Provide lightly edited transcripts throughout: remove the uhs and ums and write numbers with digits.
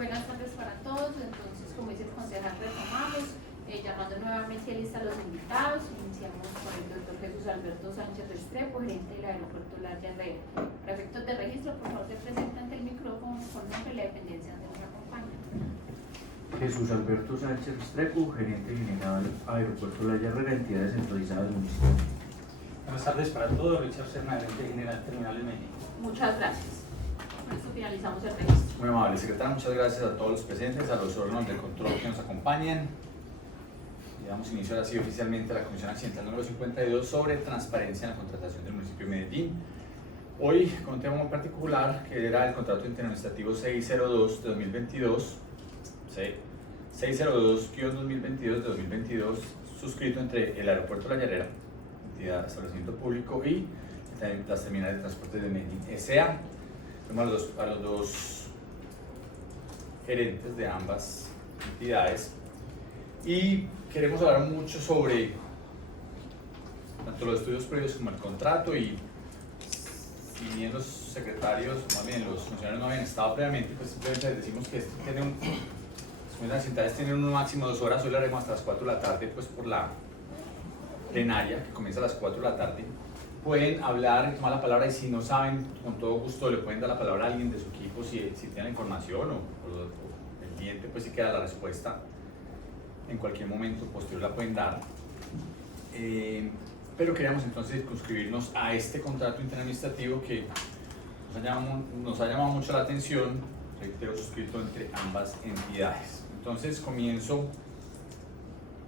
Buenas tardes para todos. Entonces, como dice el concejal, retomamos, llamando nuevamente a lista a los invitados. Iniciamos con el doctor Jesús Alberto Sánchez Restrepo, gerente del aeropuerto Lar Herrera. Para efectos de registro, por favor, se presenta ante el micrófono con nombre y la dependencia donde nos acompaña. Jesús Alberto Sánchez Restrepo, gerente general aeropuerto Lar Herrera, entidad descentralizada del municipio. Buenas tardes para todos, Richard Serna, gerente general terminal de Medellín. Muchas gracias. Con esto finalizamos el registro. Muy amable, secretaria, muchas gracias a todos los presentes, a los órganos de control que nos acompañan. Y damos inicio ahora sí oficialmente a la Comisión Accidental número 52 sobre transparencia en la contratación del municipio de Medellín. Hoy con un tema muy particular que era el contrato interadministrativo 602 de 2022, 602-2022 de 2022, suscrito entre el aeropuerto La Herrera, entidad de establecimiento público, y las terminales de transporte de Medellín S.A. Tenemos a los dos gerentes de ambas entidades y queremos hablar mucho sobre tanto los estudios previos como el contrato. Y si bien los secretarios, más bien los funcionarios no habían estado previamente, pues simplemente les decimos que esto tiene las entidades tienen un máximo de 2 horas. Hoy lo haremos hasta las 4 de la tarde, pues por la plenaria que comienza a las 4 de la tarde. Pueden hablar, tomar la palabra, y si no saben, con todo gusto le pueden dar la palabra a alguien de su equipo si tienen la información, o el cliente pues si queda la respuesta en cualquier momento posterior la pueden dar. Pero queríamos entonces circunscribirnos a este contrato interadministrativo que nos ha llamado mucho la atención, reitero, suscrito entre ambas entidades. Entonces comienzo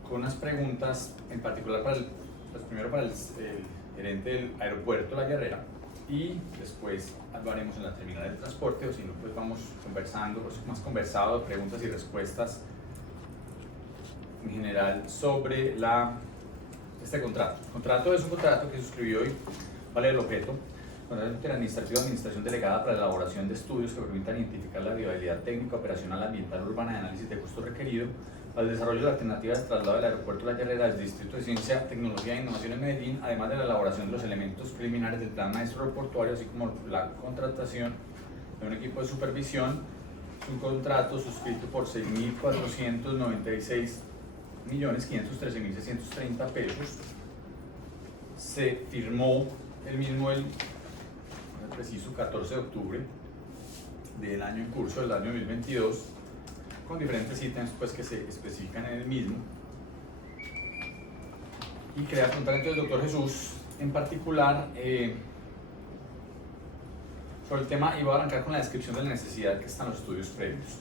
con unas preguntas, en particular primero para el gerente del aeropuerto La Herrera, y después lo haremos en la terminal de transporte, o si no, pues vamos conversando, pues más conversado, preguntas y respuestas en general sobre este contrato. El contrato es un contrato que suscribió hoy, vale el objeto, contrato interadministrativo de administración delegada para la elaboración de estudios que permitan identificar la viabilidad técnica, operacional, ambiental, urbana y análisis de costo requerido al desarrollo de alternativas de traslado del aeropuerto La Herrera del Distrito de Ciencia, Tecnología e Innovación en Medellín, además de la elaboración de los elementos preliminares del plan maestro aeroportuario, así como la contratación de un equipo de supervisión. Es un contrato suscrito por 6.496.513.630 pesos. Se firmó el mismo el preciso 14 de octubre del año en curso, del año 2022, con diferentes ítems pues, que se especifican en el mismo. Y quería preguntar entonces al doctor Jesús en particular sobre el tema, y voy a arrancar con la descripción de la necesidad que están los estudios previos.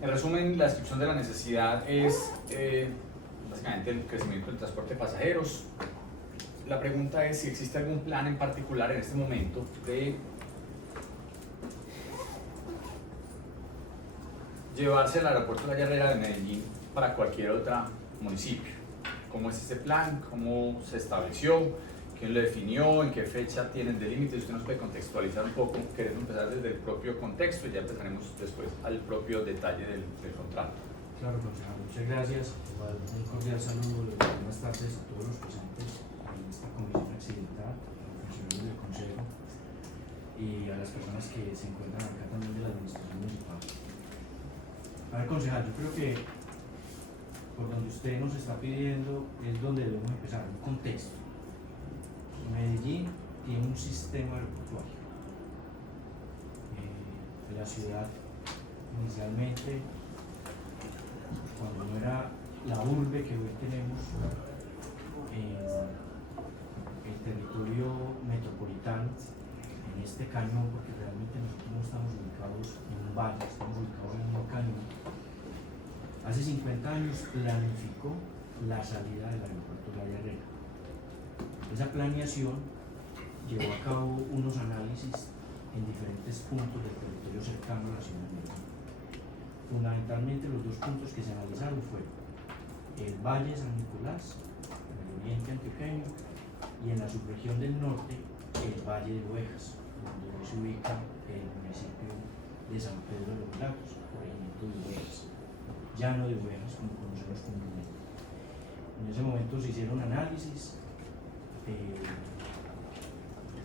En resumen, la descripción de la necesidad es básicamente el crecimiento del transporte de pasajeros. La pregunta es si existe algún plan en particular en este momento de llevarse al aeropuerto La Herrera de Medellín para cualquier otro municipio. ¿Cómo es ese plan? ¿Cómo se estableció? ¿Quién lo definió? ¿En qué fecha tienen de límite? Usted nos puede contextualizar un poco. Queremos empezar desde el propio contexto y ya empezaremos después al propio detalle del contrato. Claro, concejal, muchas gracias. Un cordial saludo y buenas tardes a todos los presentes en esta comisión accidental, a los funcionarios del consejo y a las personas que se encuentran acá también de la administración municipal. A ver, concejal, yo creo que por donde usted nos está pidiendo es donde debemos empezar, un contexto. Medellín tiene un sistema aeroportuario. La ciudad inicialmente, cuando no era la urbe que hoy tenemos, el territorio metropolitano, en este cañón, porque realmente nosotros no estamos ubicados en un valle, estamos ubicados en un cañón. Hace 50 años planificó la salida del aeropuerto de La Herrera. Esa planeación llevó a cabo unos análisis en diferentes puntos del territorio cercano a la ciudad de Medellín. Fundamentalmente los dos puntos que se analizaron fueron el Valle de San Nicolás, en el oriente antioqueño, y en la subregión del norte, el Valle de Ovejas, donde hoy se ubica el municipio de San Pedro de los Lagos, corregimiento de Ovejas, llano de Ovejas, como conocemos comúnmente. En ese momento se hicieron análisis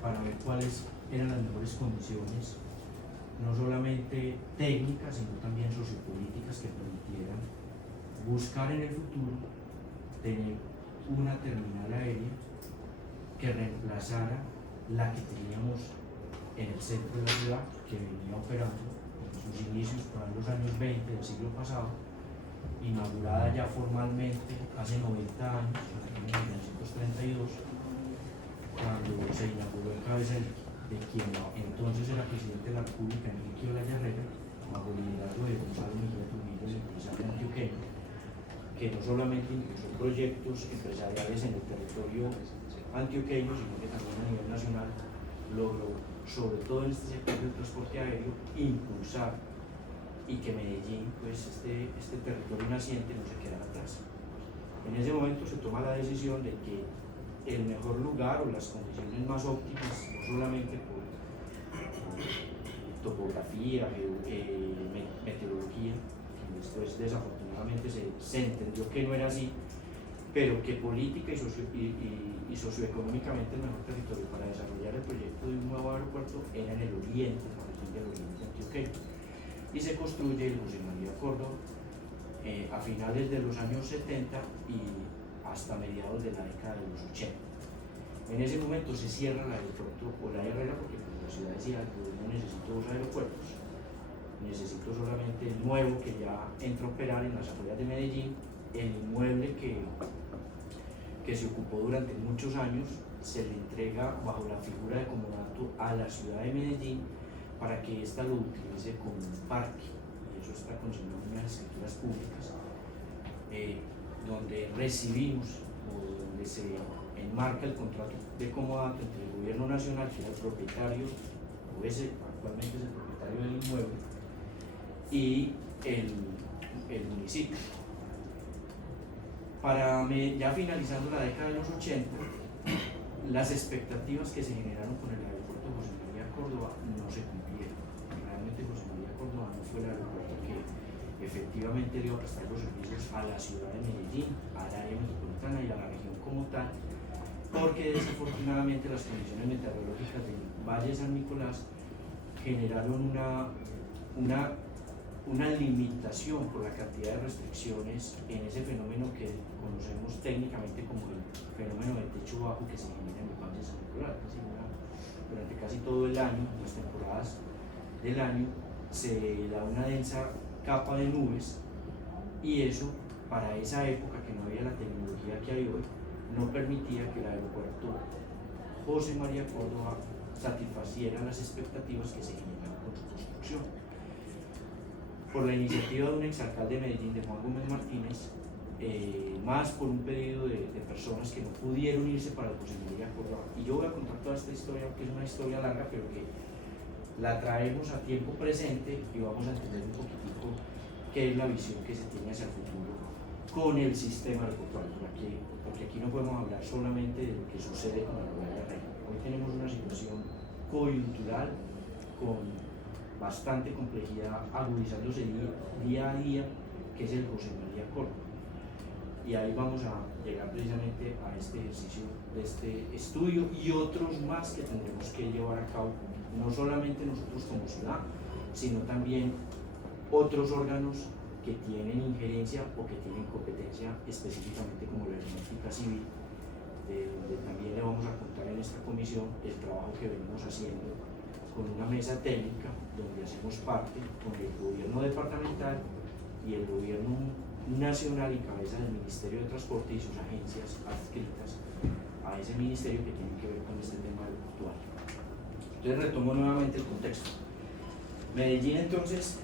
para ver cuáles eran las mejores condiciones no solamente técnicas, sino también sociopolíticas que permitieran buscar en el futuro tener una terminal aérea que reemplazara la que teníamos en el centro de la ciudad, que venía operando en sus inicios para los años 20 del siglo pasado, inaugurada ya formalmente hace 90 años, en 1932, cuando se inauguró en cabeza de quien entonces era presidente de la República, Enrique Olaya Herrera, bajo el liderazgo de Gonzalo Mejía Trujillo, el empresario antioqueño, que no solamente impulsó proyectos empresariales en el territorio antioqueño, sino que también a nivel nacional logró, sobre todo en este sector del transporte aéreo, impulsar y que Medellín, pues este territorio naciente, no se quedara atrás. En ese momento se toma la decisión de que el mejor lugar o las condiciones más óptimas, no solamente por topografía, meteorología, que después desafortunadamente se entendió que no era así, pero que política y socioeconómicamente el mejor territorio para desarrollar el proyecto de un nuevo aeropuerto era en el oriente, en la región del oriente antioqueño. Y se construye el José María Córdoba a finales de los años 70 y hasta mediados de la década de los 80. En ese momento se cierra el aeropuerto Olaya Herrera porque la ciudad decía que no necesito dos aeropuertos, necesito solamente el nuevo que ya entra a operar en las afueras de Medellín. El inmueble que se ocupó durante muchos años se le entrega bajo la figura de comodato a la ciudad de Medellín para que ésta lo utilice como un parque, y eso está consignado en las escrituras públicas, donde recibimos o donde se enmarca el contrato de comodato entre el gobierno nacional, que era el propietario, o actualmente es el propietario del inmueble, y el municipio. Ya finalizando la década de los 80, las expectativas que se generaron con el aeropuerto José María Córdoba no se cumplieron. Realmente José María Córdoba no fue el aeropuerto que efectivamente dio a prestar los servicios a la ciudad de Medellín, al área metropolitana y a la región como tal, porque desafortunadamente las condiciones meteorológicas del Valle de San Nicolás generaron una limitación por la cantidad de restricciones en ese fenómeno que conocemos técnicamente como el fenómeno de techo bajo que se genera en el Valle de San Nicolás. Durante casi todo el año, en las temporadas del año, se da una densa capa de nubes, y eso, para esa época que no había la tecnología que hay hoy, no permitía que el aeropuerto José María Córdoba satisfaciera las expectativas que se generaron con su construcción. Por la iniciativa de un exalcalde de Medellín, de Juan Gómez Martínez, más por un pedido de personas que no pudieron irse para el José María Córdoba. Y yo voy a contar toda esta historia, que es una historia larga, pero que la traemos a tiempo presente y vamos a entender un poquitico qué es la visión que se tiene hacia el futuro con el sistema aeroportuario, porque aquí no podemos hablar solamente de lo que sucede con la Olaya Herrera. Hoy tenemos una situación coyuntural con bastante complejidad, agudizándose día a día, que es el José María Córdoba. Y ahí vamos a llegar precisamente a este ejercicio de este estudio y otros más que tendremos que llevar a cabo, no solamente nosotros como ciudad, sino también otros órganos que tienen injerencia o que tienen competencia específicamente como la aeronáutica civil, de donde también le vamos a contar en esta comisión el trabajo que venimos haciendo con una mesa técnica donde hacemos parte con el gobierno departamental y el gobierno nacional en cabeza del Ministerio de Transporte y sus agencias adscritas a ese ministerio que tienen que ver con este tema aeroportuario. Entonces retomo nuevamente el contexto. Medellín entonces,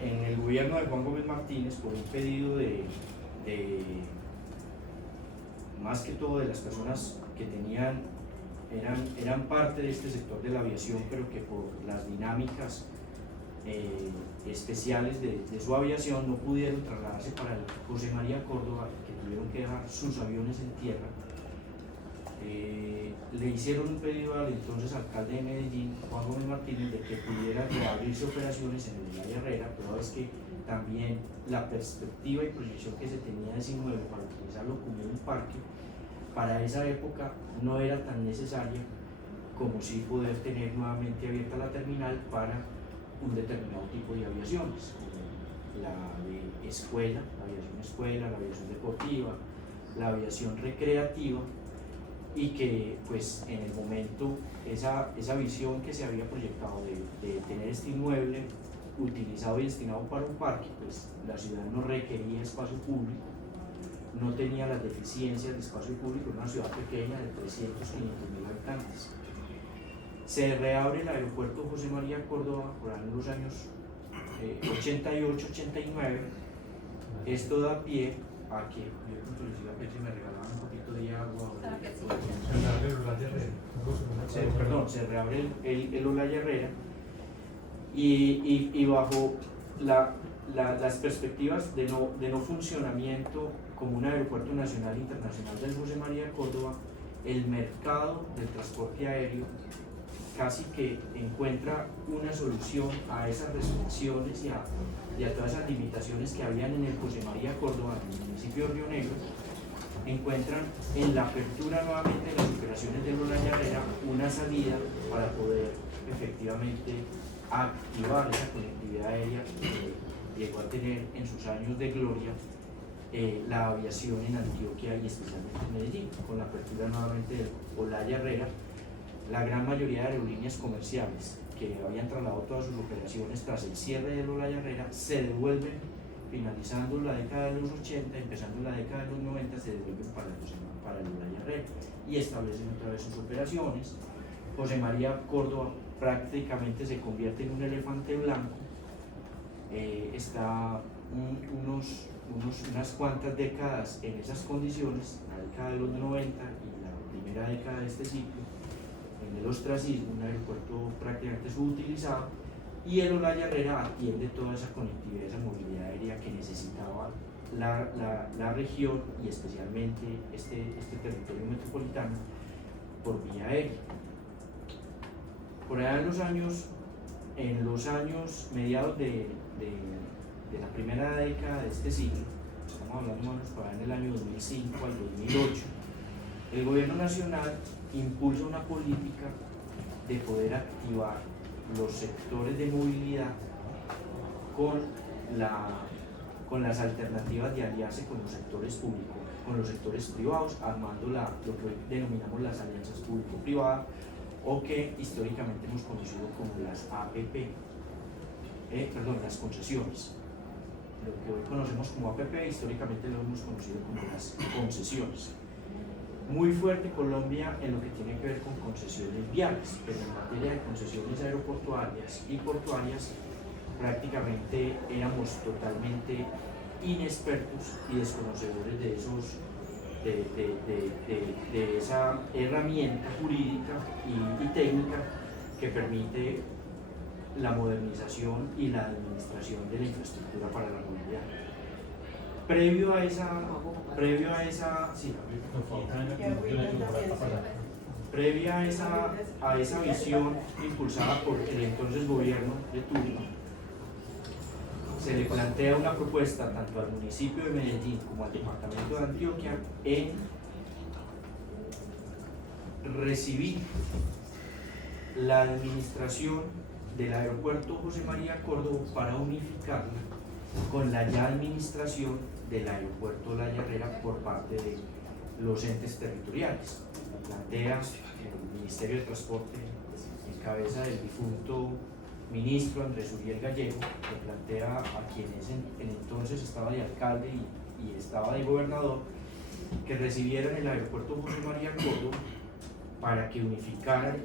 en el gobierno de Juan Gómez Martínez, por un pedido de más que todo de las personas que eran parte de este sector de la aviación, pero que por las dinámicas especiales de su aviación no pudieron trasladarse para el José María Córdoba, que tuvieron que dejar sus aviones en tierra. Le hicieron un pedido al entonces alcalde de Medellín, Juan Gómez Martínez, de que pudiera abrirse operaciones en el Olaya Herrera, pero es que también la perspectiva y proyección que se tenía de ese inmueble para utilizarlo como un parque, para esa época no era tan necesaria como si poder tener nuevamente abierta la terminal para un determinado tipo de aviaciones, como la de escuela, la aviación deportiva, la aviación recreativa, y que pues en el momento esa visión que se había proyectado de tener este inmueble utilizado y destinado para un parque, pues la ciudad no requería espacio público, no tenía las deficiencias de espacio público, era una ciudad pequeña de 300, 500.000 habitantes. Se reabre el aeropuerto José María Córdoba por ahí en los años 88, 89. Esto da pie a que, yo les iba a pedir si me regalaban un poquito de agua. Se reabre el Olaya Herrera y bajo las perspectivas de no funcionamiento como un aeropuerto nacional e internacional del José María Córdoba, el mercado del transporte aéreo casi que encuentra una solución a esas restricciones y a todas esas limitaciones que habían en el José María Córdoba, en el municipio de Río Negro. Encuentran en la apertura nuevamente de las operaciones de Olaya Herrera una salida para poder efectivamente activar esa conectividad aérea que llegó a tener en sus años de gloria la aviación en Antioquia y especialmente en Medellín. Con la apertura nuevamente de Olaya Herrera, la gran mayoría de aerolíneas comerciales que habían trasladado todas sus operaciones tras el cierre de Olaya Herrera se devuelven, finalizando la década de los 80, empezando la década de los 90, se devuelven para el Olaya Herrera y establecen otra vez sus operaciones. José María Córdoba prácticamente se convierte en un elefante blanco. Está unas cuantas décadas en esas condiciones, la década de los 90 y la primera década de este ciclo, en el ostracismo, un aeropuerto prácticamente subutilizado, y el Olaya Herrera atiende toda esa conectividad, esa movilidad aérea que necesitaba la región y especialmente este territorio metropolitano por vía aérea. Por allá en los años mediados de la primera década de este siglo, estamos hablando más o menos para en el año 2005 al 2008, el gobierno nacional impulsa una política de poder activar los sectores de movilidad con las alternativas de aliarse con los sectores públicos, con los sectores privados, armando lo que hoy denominamos las alianzas público-privadas, o que históricamente hemos conocido como las APP, las concesiones. Lo que hoy conocemos como APP, históricamente lo hemos conocido como las concesiones. Muy fuerte Colombia en lo que tiene que ver con concesiones viales, pero en materia de concesiones aeroportuarias y portuarias prácticamente éramos totalmente inexpertos y desconocedores de esa herramienta jurídica y técnica que permite la modernización y la administración de la infraestructura para la movilidad. Previo a esa visión impulsada por el entonces gobierno de turno, se le plantea una propuesta tanto al municipio de Medellín como al departamento de Antioquia en recibir la administración del aeropuerto José María Córdoba para unificarla con la ya administración del aeropuerto Olaya Herrera por parte de los entes territoriales. Plantea el Ministerio de Transporte, en cabeza del difunto ministro Andrés Uriel Gallego, que plantea a quienes entonces estaba de alcalde y estaba de gobernador, que recibieran el aeropuerto José María Córdoba para que unificaran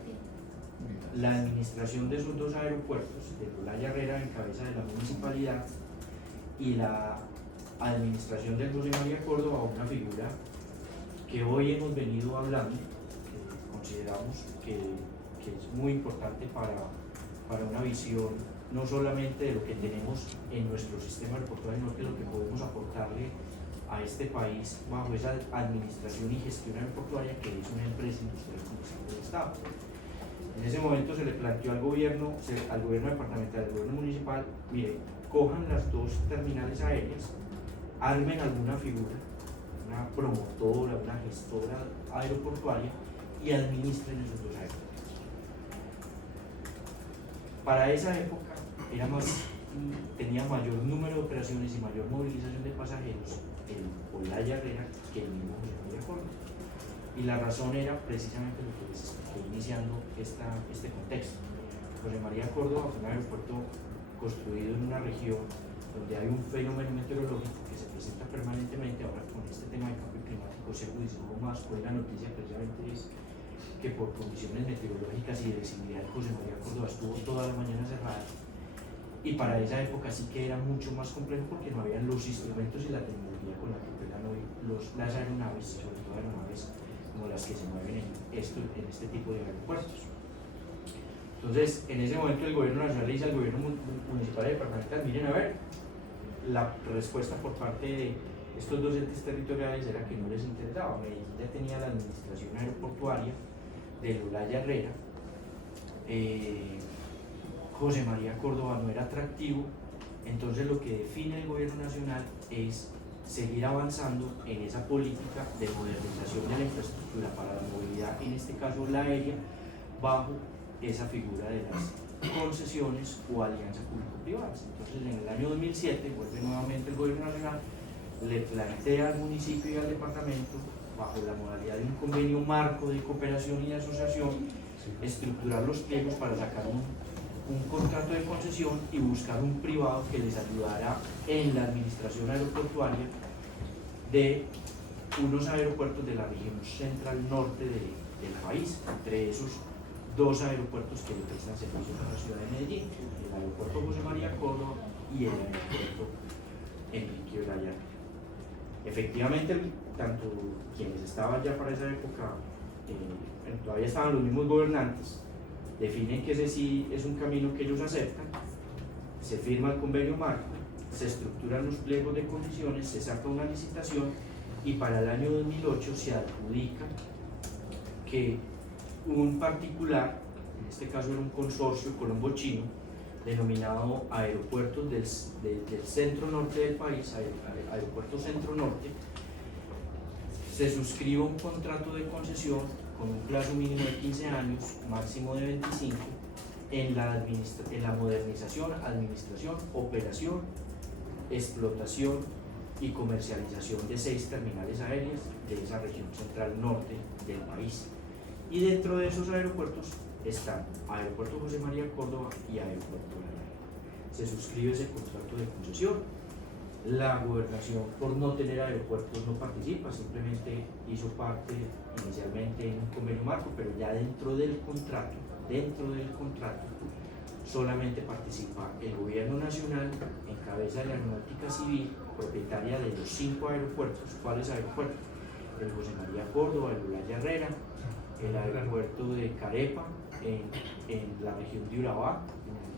la administración de esos dos aeropuertos, de Olaya Herrera en cabeza de la municipalidad y la administración del José María Córdoba, a una figura que hoy hemos venido hablando, que consideramos que es muy importante para una visión no solamente de lo que tenemos en nuestro sistema aeroportuario, sino que lo que podemos aportarle a este país bajo esa administración y gestión aeroportuaria que es una empresa industrial comercial del Estado. En ese momento se le planteó al gobierno departamental, al gobierno municipal, mire, cojan las dos terminales aéreas, armen alguna figura, una promotora, una gestora aeroportuaria y administren esos dos aeropuertos. Para esa época, tenía mayor número de operaciones y mayor movilización de pasajeros el Olaya Herrera que el mismo José María Córdoba. Y la razón era precisamente lo que les expliqué iniciando este contexto. José María Córdoba fue un aeropuerto construido en una región donde hay un fenómeno meteorológico que se presenta permanentemente. Ahora con este tema de cambio climático se agudizó más. Hoy la noticia precisamente es que por condiciones meteorológicas y de visibilidad José María Córdoba estuvo toda la mañana cerrada, y para esa época sí que era mucho más complejo porque no habían los instrumentos y la tecnología con la que operan hoy las aeronaves, sobre todo aeronaves como las que se mueven en este tipo de aeropuertos. Entonces, en ese momento el gobierno nacional le dice al gobierno municipal y departamental: miren a ver, la respuesta por parte de estos dos entes territoriales era que no les interesaba. Medellín ya tenía la administración aeroportuaria de Olaya Herrera, José María Córdoba no era atractivo. Entonces lo que define el gobierno nacional es seguir avanzando en esa política de modernización de la infraestructura para la movilidad, en este caso la aérea, bajo esa figura de las concesiones o alianzas público-privadas. Entonces en el año 2007 vuelve nuevamente el gobierno nacional, le plantea al municipio y al departamento, bajo la modalidad de un convenio marco de cooperación y de asociación, estructurar los pliegos para sacar un contrato de concesión y buscar un privado que les ayudara en la administración aeroportuaria de unos aeropuertos de la región central norte del país, entre esos dos aeropuertos que le prestan servicios a la ciudad de Medellín, el aeropuerto José María Córdoba y el aeropuerto Enrique Olaya. Efectivamente, tanto quienes estaban ya para esa época, todavía estaban los mismos gobernantes, definen que ese sí es un camino que ellos aceptan, se firma el convenio marco, se estructuran los pliegos de condiciones, se saca una licitación y para el año 2008 se adjudica que un particular, en este caso era un consorcio colombo-chino, denominado Aeropuertos del Centro Norte del país, Aeropuerto Centro Norte, se suscribe un contrato de concesión con un plazo mínimo de 15 años, máximo de 25, en la modernización, administración, operación, explotación y comercialización de 6 terminales aéreas de esa región central norte del país. Y dentro de esos aeropuertos están Aeropuerto José María Córdoba y Aeropuerto Olaya. Se suscribe ese contrato de concesión. La gobernación, por no tener aeropuertos, no participa, simplemente hizo parte inicialmente en un convenio marco, pero ya dentro del contrato, solamente participa el gobierno nacional en cabeza de la Aeronáutica Civil, propietaria de los 5 aeropuertos. ¿Cuáles aeropuertos? El José María Córdoba, el Olaya Herrera, el aeropuerto de Carepa en la región de Urabá,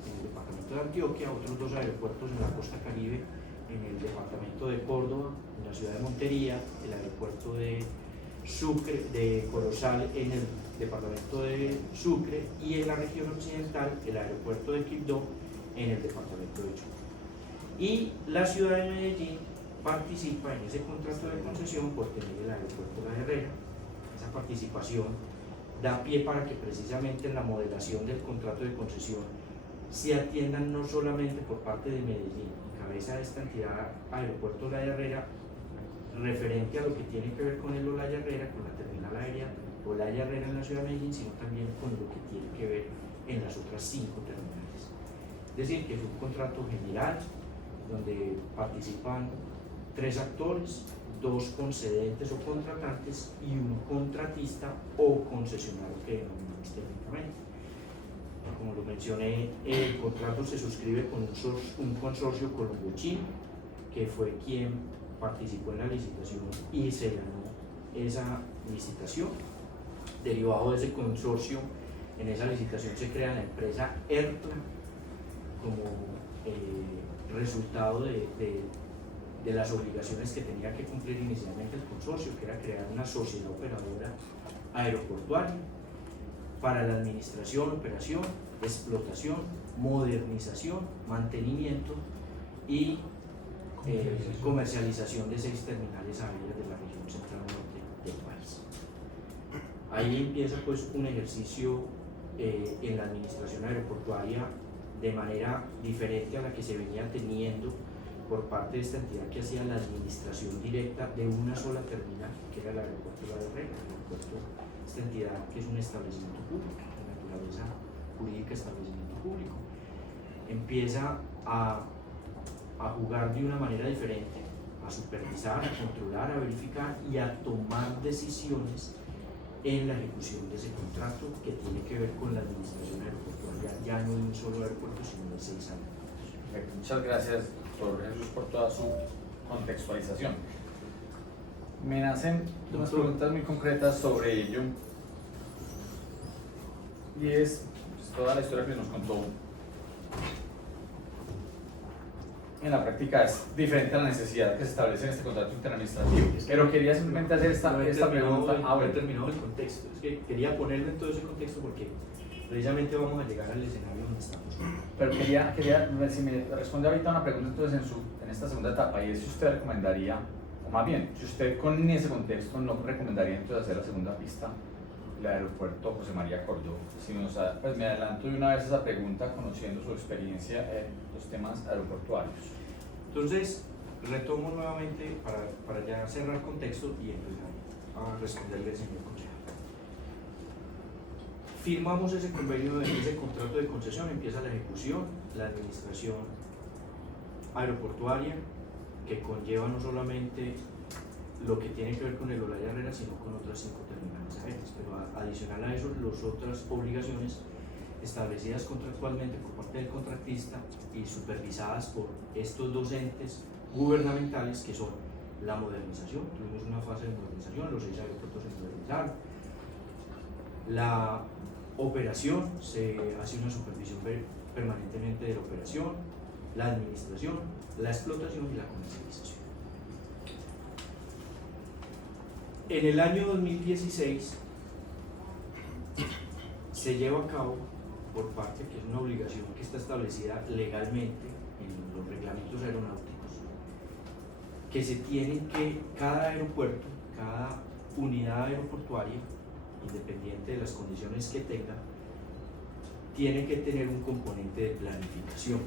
en el departamento de Antioquia, otros 2 aeropuertos en la costa Caribe, en el departamento de Córdoba, en la ciudad de Montería, el aeropuerto de Sucre, de Corozal en el departamento de Sucre, y en la región occidental el aeropuerto de Quibdó en el departamento de Chocó. Y la ciudad de Medellín participa en ese contrato de concesión por tener el aeropuerto de La Herrera. Esa participación da pie para que precisamente en la modelación del contrato de concesión se atiendan no solamente por parte de Medellín, cabeza de esta entidad, Aeropuerto Olaya Herrera, referente a lo que tiene que ver con el Olaya Herrera, con la terminal aérea Olaya Herrera en la ciudad de Medellín, sino también con lo que tiene que ver en las otras 5 terminales. Es decir, que es un contrato general donde participan 3 actores, 2 concedentes o contratantes y un contratista o concesionario que denominamos técnicamente. Como lo mencioné, el contrato se suscribe con un consorcio colombo-chino, que fue quien participó en la licitación y se ganó esa licitación. Derivado de ese consorcio, en esa licitación se crea la empresa ERPLA como resultado de las obligaciones que tenía que cumplir inicialmente el consorcio, que era crear una sociedad operadora aeroportuaria para la administración, operación, explotación, modernización, mantenimiento y comercialización de 6 terminales aéreas de la región central norte del país. Ahí empieza pues un ejercicio en la administración aeroportuaria de manera diferente a la que se venía teniendo por parte de esta entidad que hacía la administración directa de una sola terminal, que era el aeropuerto de La Herrera, esta entidad que es un establecimiento público, de naturaleza jurídica, establecimiento público. Empieza a jugar de una manera diferente, a supervisar, a controlar, a verificar y a tomar decisiones en la ejecución de ese contrato que tiene que ver con la administración aeroportuaria, ya no de un solo aeropuerto, sino de 6 aeropuertos. Perfecto. Muchas gracias, doctor Jesús, por toda su contextualización. Me nacen unas preguntas muy concretas sobre ello, y es pues, toda la historia que nos contó. En la práctica es diferente a la necesidad que se establece en este contrato interadministrativo. Pero quería simplemente hacer esta pregunta. No he terminado el contexto, es que quería ponerlo en todo ese contexto porque precisamente vamos a llegar al escenario donde estamos. Pero quería si me responde ahorita una pregunta entonces en esta segunda etapa, y es si usted recomendaría, o más bien, si usted con ese contexto no recomendaría entonces hacer la segunda pista del aeropuerto José María Córdoba. Si nos, pues me adelanto de una vez a esa pregunta conociendo su experiencia en los temas aeroportuarios. Entonces, retomo nuevamente para ya cerrar contexto y empezar a responderle al señor consejero. Firmamos ese convenio, ese contrato de concesión, empieza la ejecución, la administración aeroportuaria, que conlleva no solamente lo que tiene que ver con el Olaya Herrera, sino con otras 5 terminales aéreas, pero adicional a eso, las otras obligaciones establecidas contractualmente por parte del contratista y supervisadas por estos 2 entes gubernamentales, que son la modernización. Tuvimos una fase de modernización, los 6 aeropuertos se modernizaron, la operación, se hace una supervisión permanentemente de la operación, la administración, la explotación y la comercialización. En el año 2016 se lleva a cabo por parte, que es una obligación que está establecida legalmente en los reglamentos aeronáuticos, que se tienen que, cada aeropuerto, cada unidad aeroportuaria, independiente de las condiciones que tenga, tiene que tener un componente de planificación.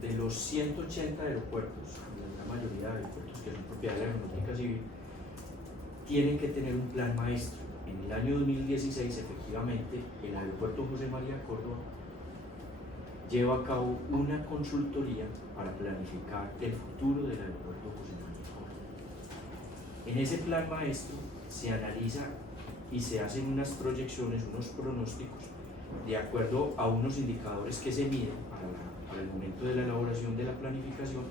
De los 180 aeropuertos, la gran mayoría de aeropuertos que son propiedad de la Aeronáutica Civil, tienen que tener un plan maestro. En el año 2016, efectivamente, el aeropuerto José María Córdoba lleva a cabo una consultoría para planificar el futuro del aeropuerto José María Córdoba. En ese plan maestro se analiza y se hacen unas proyecciones, unos pronósticos, de acuerdo a unos indicadores que se miden para el momento de la elaboración de la planificación,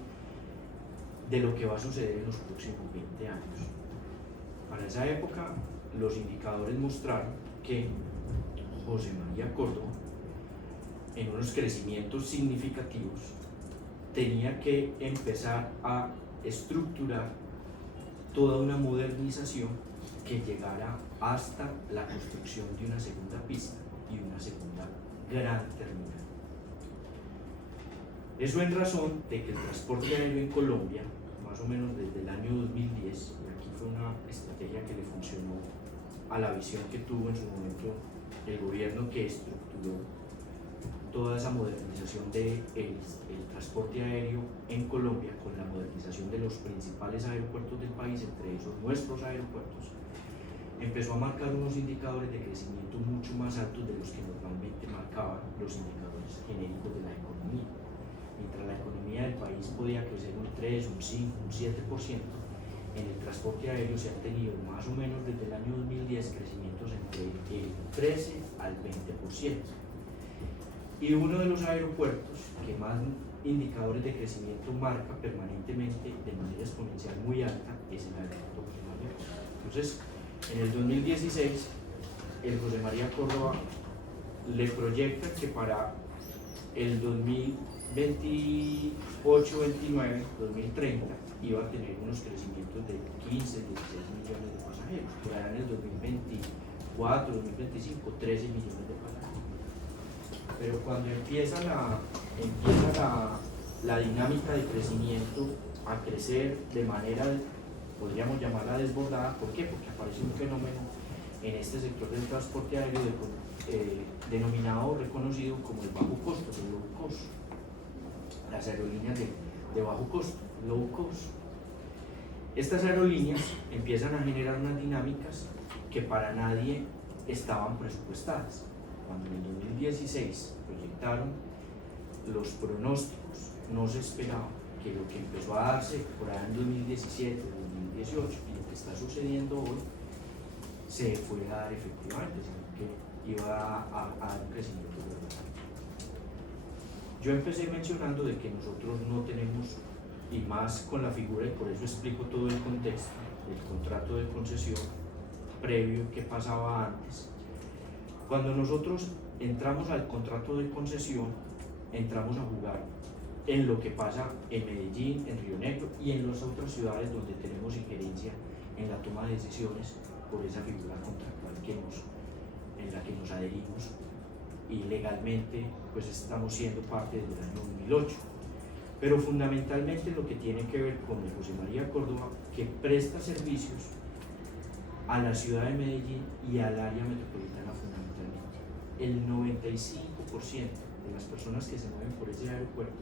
de lo que va a suceder en los próximos 20 años. Para esa época, los indicadores mostraron que José María Córdoba, en unos crecimientos significativos, tenía que empezar a estructurar toda una modernización que llegara hasta la construcción de una segunda pista y una segunda gran terminal. Eso en razón de que el transporte aéreo en Colombia, más o menos desde el año 2010, y aquí fue una estrategia que le funcionó a la visión que tuvo en su momento el gobierno que estructuró toda esa modernización del transporte aéreo en Colombia, con la modernización de los principales aeropuertos del país, entre esos nuestros aeropuertos, empezó a marcar unos indicadores de crecimiento mucho más altos de los que normalmente marcaban los indicadores genéricos de la economía. Mientras la economía del país podía crecer un 3, un 5, un 7%, en el transporte aéreo se han tenido más o menos desde el año 2010 crecimientos entre el 13 al 20%. Y uno de los aeropuertos que más indicadores de crecimiento marca permanentemente de manera exponencial muy alta es el aeropuerto José María Córdoba. Entonces, en el 2016, el José María Córdoba le proyecta que para el 2028, 29, 2030 iba a tener unos crecimientos de 15, 16 millones de pasajeros. Por allá en el 2024, 2025, 13 millones de pasajeros. Pero cuando empieza la dinámica de crecimiento a crecer de manera, podríamos llamarla desbordada, ¿por qué? Porque aparece un fenómeno en este sector del transporte aéreo denominado o reconocido como el bajo costo, el low cost, las aerolíneas de bajo costo, low cost. Estas aerolíneas empiezan a generar unas dinámicas que para nadie estaban presupuestadas. Cuando en el 2016 proyectaron los pronósticos, no se esperaba que lo que empezó a darse por ahí en 2017, 2018 y lo que está sucediendo hoy se fuera a dar efectivamente, sino que iba a dar un crecimiento verdadero. Yo empecé mencionando de que nosotros no tenemos, y más con la figura, y por eso explico todo el contexto del contrato de concesión previo que pasaba antes. Cuando nosotros entramos al contrato de concesión, entramos a jugar en lo que pasa en Medellín, en Río Negro y en las otras ciudades donde tenemos injerencia en la toma de decisiones por esa figura contractual en la que nos adherimos, y legalmente pues estamos siendo parte del año 2008. Pero fundamentalmente lo que tiene que ver con el José María Córdoba, que presta servicios a la ciudad de Medellín y al área metropolitana fundamentalmente. El 95% de las personas que se mueven por ese aeropuerto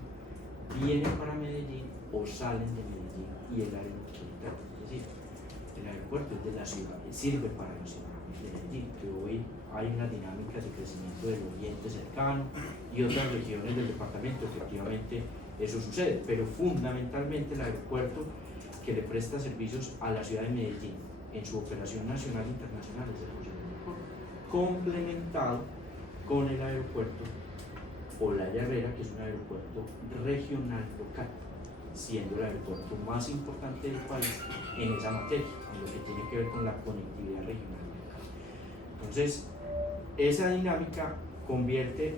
vienen para Medellín o salen de Medellín y el área metropolitana. Es decir, el aeropuerto es de la ciudad, sirve para la ciudad de Medellín, que hoy hay una dinámica de crecimiento del oriente cercano y otras regiones del departamento, efectivamente eso sucede, pero fundamentalmente el aeropuerto que le presta servicios a la ciudad de Medellín en su operación nacional e internacional es el José María Córdoba, complementado con el aeropuerto Olaya Herrera, que es un aeropuerto regional local, siendo el aeropuerto más importante del país en esa materia, en lo que tiene que ver con la conectividad regional local. Entonces, esa dinámica convierte,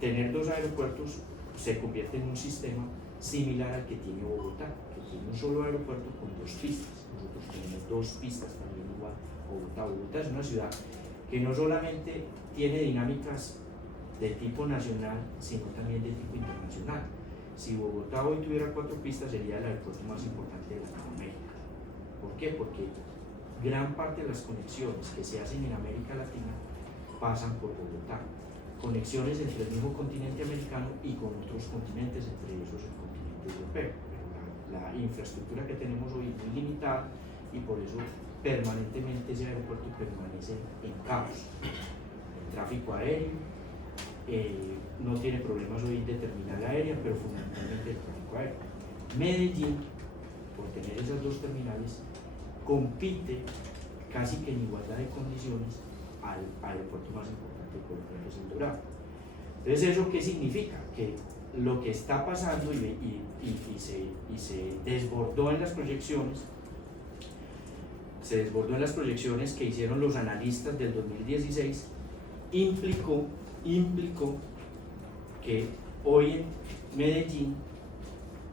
tener dos aeropuertos se convierte en un sistema similar al que tiene Bogotá, que tiene un solo aeropuerto con dos pistas. Nosotros tenemos dos pistas también igual Bogotá. Bogotá es una ciudad que no solamente tiene dinámicas de tipo nacional, sino también de tipo internacional. Si Bogotá hoy tuviera 4 pistas, sería el aeropuerto más importante de Latinoamérica. ¿Por qué? Porque gran parte de las conexiones que se hacen en América Latina pasan por Bogotá. Conexiones entre el mismo continente americano y con otros continentes, entre esos el continente europeo. Pero la infraestructura que tenemos hoy es muy limitada y por eso permanentemente ese aeropuerto permanece en caos. El tráfico aéreo no tiene problemas hoy de terminal aérea, pero fundamentalmente el tráfico aéreo. Medellín, por tener esas dos terminales, compite casi que en igualdad de condiciones al aeropuerto más importante de Colombia, que es el Dorado. Entonces, ¿eso qué significa? Que lo que está pasando y se desbordó en las proyecciones, que hicieron los analistas del 2016, implicó que hoy en Medellín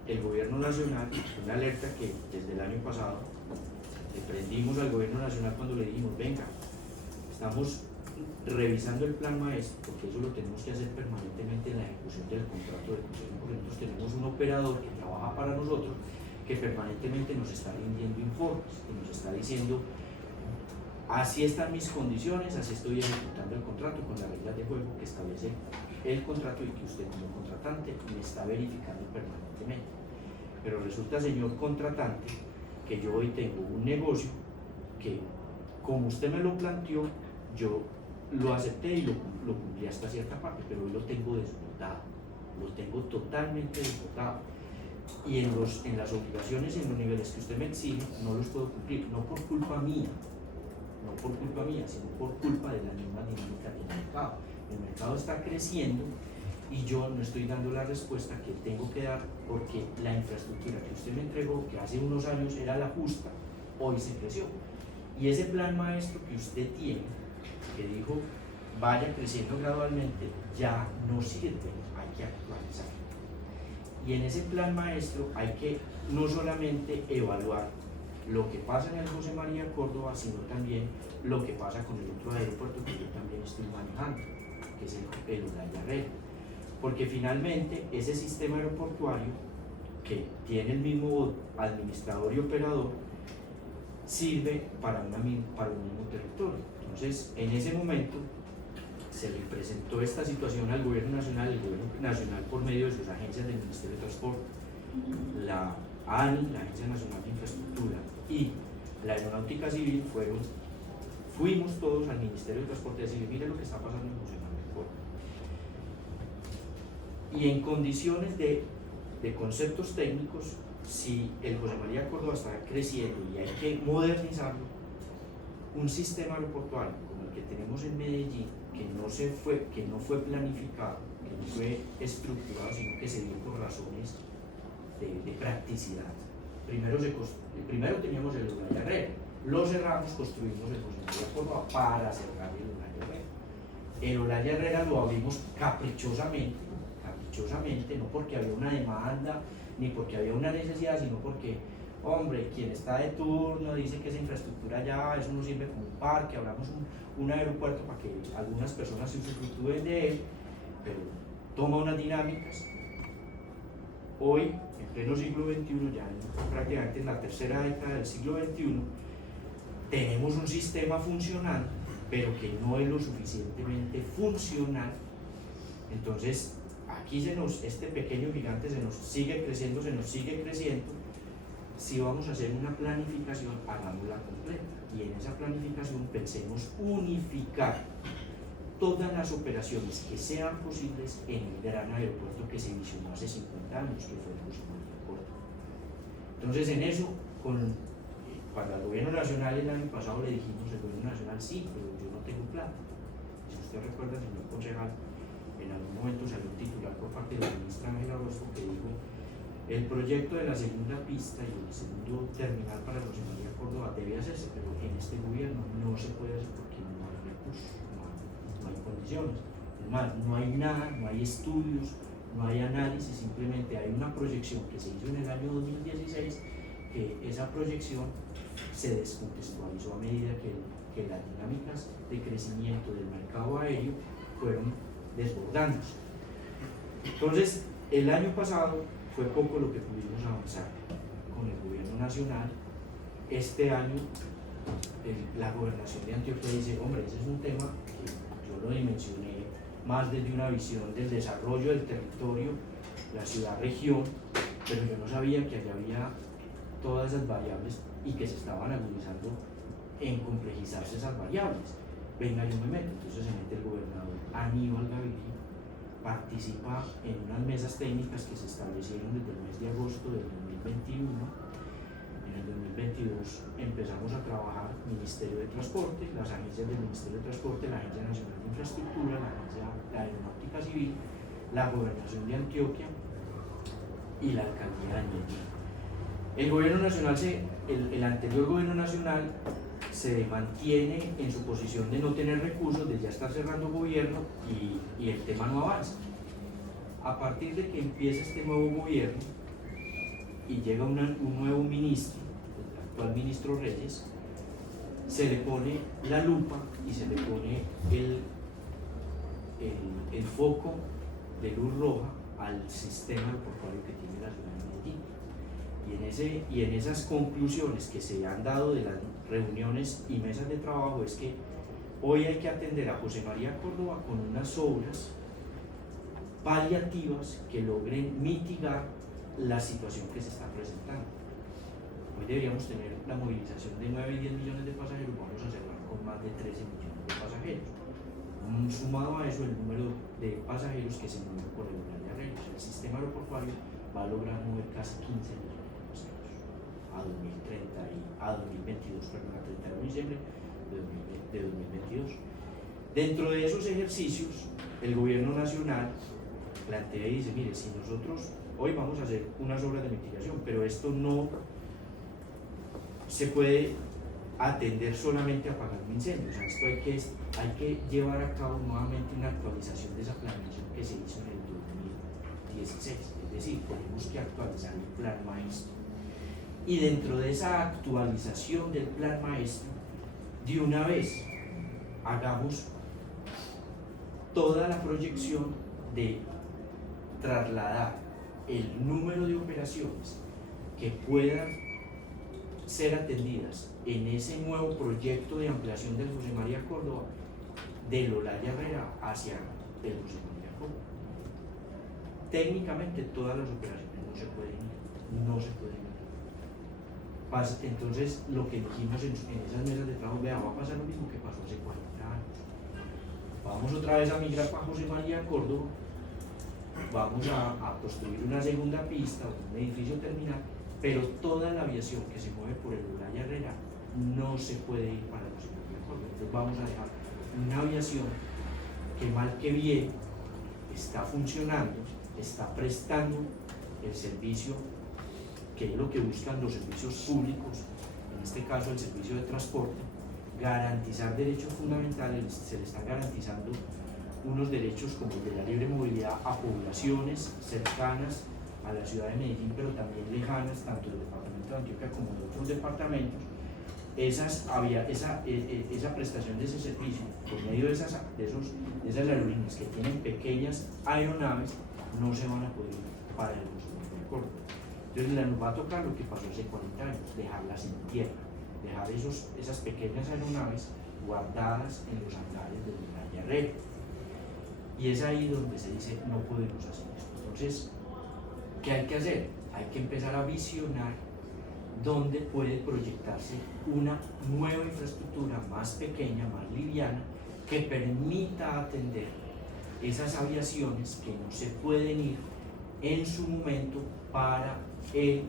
el gobierno nacional, una alerta que desde el año pasado le prendimos al gobierno nacional cuando le dijimos, venga, estamos revisando el plan maestro, porque eso lo tenemos que hacer permanentemente en la ejecución del contrato de concesión, porque nosotros tenemos un operador que trabaja para nosotros, que permanentemente nos está rindiendo informes y nos está diciendo, así están mis condiciones, así estoy ejecutando el contrato con las reglas de juego que establece el contrato y que usted como contratante me está verificando permanentemente. Pero resulta, señor contratante, que yo hoy tengo un negocio que, como usted me lo planteó, yo lo acepté y lo cumplí hasta cierta parte, pero hoy lo tengo desbordado, lo tengo totalmente desbordado. Y en las obligaciones, en los niveles que usted me exige, no los puedo cumplir, no por culpa mía, sino por culpa de la misma dinámica del mercado. El mercado está creciendo y yo no estoy dando la respuesta que tengo que dar, porque la infraestructura que usted me entregó, que hace unos años era la justa, hoy se creció. Y ese plan maestro que usted tiene, que dijo vaya creciendo gradualmente, ya no sirve, hay que actualizarlo. Y en ese plan maestro hay que no solamente evaluar lo que pasa en el José María Córdoba, sino también lo que pasa con el otro aeropuerto que yo también estoy manejando, que es el Olaya Herrera. Porque finalmente ese sistema aeroportuario, que tiene el mismo administrador y operador, sirve para un mismo territorio. Entonces, en ese momento se le presentó esta situación al gobierno nacional, el gobierno nacional por medio de sus agencias del Ministerio de Transporte, la ANI, la Agencia Nacional de Infraestructura, y la Aeronáutica Civil fuimos todos al Ministerio de Transporte a decir, mire lo que está pasando en José María Córdoba. Y en condiciones de conceptos técnicos, si el José María Córdoba está creciendo y hay que modernizarlo, un sistema aeroportuario como el que tenemos en Medellín, que no fue planificado, que no fue estructurado, sino que se dio por razones de practicidad. Primero teníamos el Olaya Herrera, lo cerramos, construimos el José María Córdoba para cerrar el Olaya Herrera. El Olaya Herrera lo abrimos caprichosamente, no porque había una demanda, ni porque había una necesidad, sino porque, hombre, quien está de turno dice que esa infraestructura ya, eso no sirve como un parque, abramos un aeropuerto para que algunas personas se usufructúen de él, pero toma unas dinámicas. Hoy, en pleno siglo XXI, ya prácticamente en la tercera década del siglo XXI, tenemos un sistema funcional, pero que no es lo suficientemente funcional. Entonces, aquí este pequeño gigante se nos sigue creciendo, Si vamos a hacer una planificación, hagámosla completa. Y en esa planificación pensemos unificar todas las operaciones que sean posibles en el gran aeropuerto que se visionó hace 50 años, que fue el José María Córdoba. Entonces, en eso, cuando al gobierno nacional el año pasado le dijimos, el gobierno nacional sí, pero yo no tengo plata. Si usted recuerda, señor concejal, en algún momento salió un titular por parte de la ministra Ángela Orozco que dijo: el proyecto de la segunda pista y el segundo terminal para José María Córdoba debe hacerse, pero en este gobierno no se puede hacer porque no hay recursos, no hay condiciones. Es más, no hay nada, no hay estudios, no hay análisis, simplemente hay una proyección que se hizo en el año 2016, que esa proyección se descontextualizó a medida que las dinámicas de crecimiento del mercado aéreo fueron desbordándose. Entonces, el año pasado fue poco lo que pudimos avanzar con el gobierno nacional. Este año la gobernación de Antioquia dice: hombre, ese es un tema que yo lo dimensioné más desde una visión del desarrollo del territorio, la ciudad-región, pero yo no sabía que allá había todas esas variables y que se estaban agudizando en complejizarse esas variables. Venga, yo me meto. Entonces se mete el gobernador Aníbal Gaviria, participa en unas mesas técnicas que se establecieron desde el mes de agosto del 2021. En el 2022 empezamos a trabajar Ministerio de Transporte, las agencias del Ministerio de Transporte, la Agencia Nacional de Infraestructura, la Aeronáutica Civil, la Gobernación de Antioquia y la Alcaldía de Medellín. El gobierno nacional, el anterior gobierno nacional se mantiene en su posición de no tener recursos, de ya estar cerrando gobierno y el tema no avanza. A partir de que empieza este nuevo gobierno y llega un nuevo ministro, el actual ministro Reyes, se le pone la lupa y se le pone el foco de luz roja al sistema aeroportuario que tiene la ciudad de Medellín. Y en esas conclusiones que se han dado de las reuniones y mesas de trabajo es que hoy hay que atender a José María Córdoba con unas obras paliativas que logren mitigar la situación que se está presentando. Hoy deberíamos tener la movilización de 9 y 10 millones de pasajeros, vamos a cerrar con más de 13 millones de pasajeros. Sumado a eso, el número de pasajeros que se mueven por el Olaya Herrera, el sistema aeroportuario va a lograr mover casi 15 millones a 2022, perdón, a 31 de diciembre de 2022. Dentro de esos ejercicios, el gobierno nacional plantea y dice: mire, si nosotros hoy vamos a hacer unas obras de mitigación, pero esto no se puede atender solamente apagando incendios, o sea, esto hay que llevar a cabo nuevamente una actualización de esa planeación que se hizo en el 2016, es decir, tenemos que actualizar el plan maestro. Y dentro de esa actualización del plan maestro, de una vez hagamos toda la proyección de trasladar el número de operaciones que puedan ser atendidas en ese nuevo proyecto de ampliación del José María Córdoba, del Olaya Herrera hacia el José María Córdoba. Técnicamente todas las operaciones no se pueden ir. Entonces lo que dijimos en esas mesas de trabajo, vea, va a pasar lo mismo que pasó hace 40 años. Vamos otra vez a migrar para José María Córdoba, vamos a construir una segunda pista, un edificio terminal, pero toda la aviación que se mueve por el Olaya Herrera no se puede ir para José María Córdoba. Entonces vamos a dejar una aviación que mal que bien está funcionando, está prestando el servicio que es lo que buscan los servicios públicos, en este caso el servicio de transporte, garantizar derechos fundamentales. Se le están garantizando unos derechos como el de la libre movilidad a poblaciones cercanas a la ciudad de Medellín, pero también lejanas, tanto del departamento de Antioquia como de otros departamentos. Esa prestación de ese servicio por medio de esas aerolíneas que tienen pequeñas aeronaves no se van a poder ir para el aeropuerto. Entonces nos va a tocar lo que pasó hace 40 años, dejarlas en tierra, dejar esas pequeñas aeronaves guardadas en los hangares de Olaya Herrera. Y es ahí donde se dice no podemos hacer esto. Entonces, ¿qué hay que hacer? Hay que empezar a visionar dónde puede proyectarse una nueva infraestructura más pequeña, más liviana, que permita atender esas aviaciones que no se pueden ir en su momento para el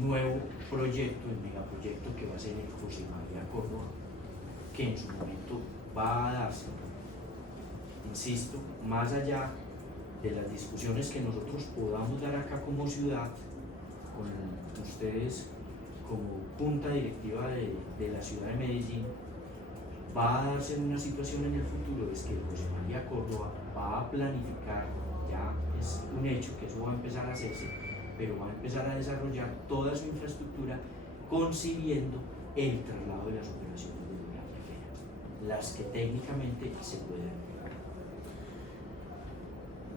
nuevo proyecto, el megaproyecto que va a ser el José María Córdoba, que en su momento va a darse, insisto, más allá de las discusiones que nosotros podamos dar acá como ciudad, con ustedes como junta directiva de la ciudad de Medellín, va a darse una situación en el futuro, es que el José María Córdoba va a planificar, ya es un hecho que eso va a empezar a hacerse, pero va a empezar a desarrollar toda su infraestructura concibiendo el traslado de las operaciones de Olaya Herrera, las que técnicamente se pueden.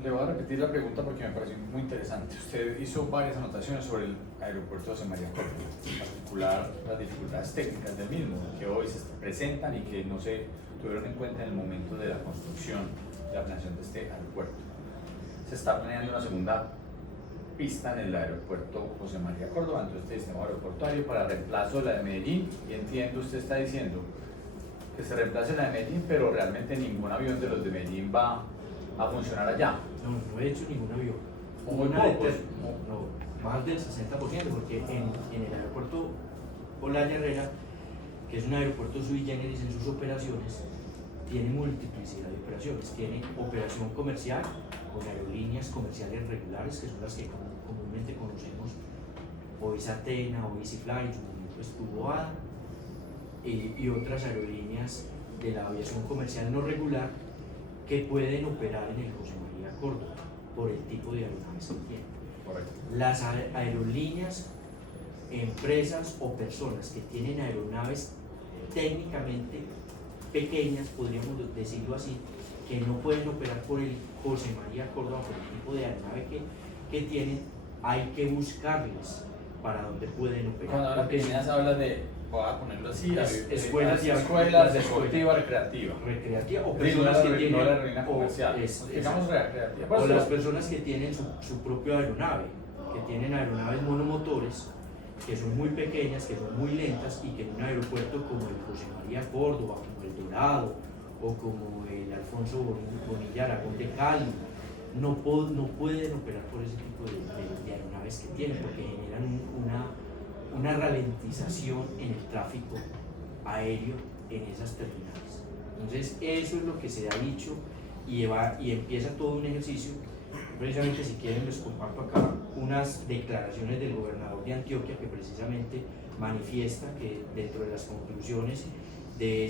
Le voy a repetir la pregunta porque me pareció muy interesante. Usted hizo varias anotaciones sobre el aeropuerto de José María Córdoba, en particular las dificultades técnicas del mismo, que hoy se presentan y que no se tuvieron en cuenta en el momento de la construcción, de la planeación de este aeropuerto. Se está planeando una segunda pista en el aeropuerto José María Córdoba, entonces este sistema aeroportuario para reemplazo de la de Medellín, y entiendo usted está diciendo que se reemplace la de Medellín, pero realmente ningún avión de los de Medellín va a funcionar allá. No he hecho ningún avión. Muy pocos. Más del 60%, porque en el aeropuerto Olaya Herrera, que es un aeropuerto sui generis en sus operaciones, tiene multiplicidad de operaciones. Tiene operación comercial con aerolíneas comerciales regulares, que son las que comúnmente conocemos, o Atena o EasyFly, en su momento estuvo ADA, y otras aerolíneas de la aviación comercial no regular que pueden operar en el José María Córdoba por el tipo de aeronaves que tienen. Correcto. Las aerolíneas, empresas o personas que tienen aeronaves técnicamente pequeñas, podríamos decirlo así, que no pueden operar por el José María Córdoba, por el tipo de aeronave que tienen, hay que buscarles para donde pueden operar. Cuando habla de pequeñas habla de, voy a ponerlo así, escuelas deportiva, recreativa. O personas que tienen, no la aerolínea comercial, digamos recreativa. O las personas que tienen su propia aeronave, que tienen aeronaves monomotores, que son muy pequeñas, que son muy lentas y que en un aeropuerto como el José María Córdoba, como el Dorado o como el Alfonso Bonilla Aragón de Cali, no pueden operar por ese tipo de aeronaves que tienen, porque generan una ralentización en el tráfico aéreo en esas terminales. Entonces eso es lo que se ha dicho y empieza todo un ejercicio. Precisamente, si quieren, les comparto acá unas declaraciones del gobernador de Antioquia que precisamente manifiesta que dentro de las conclusiones de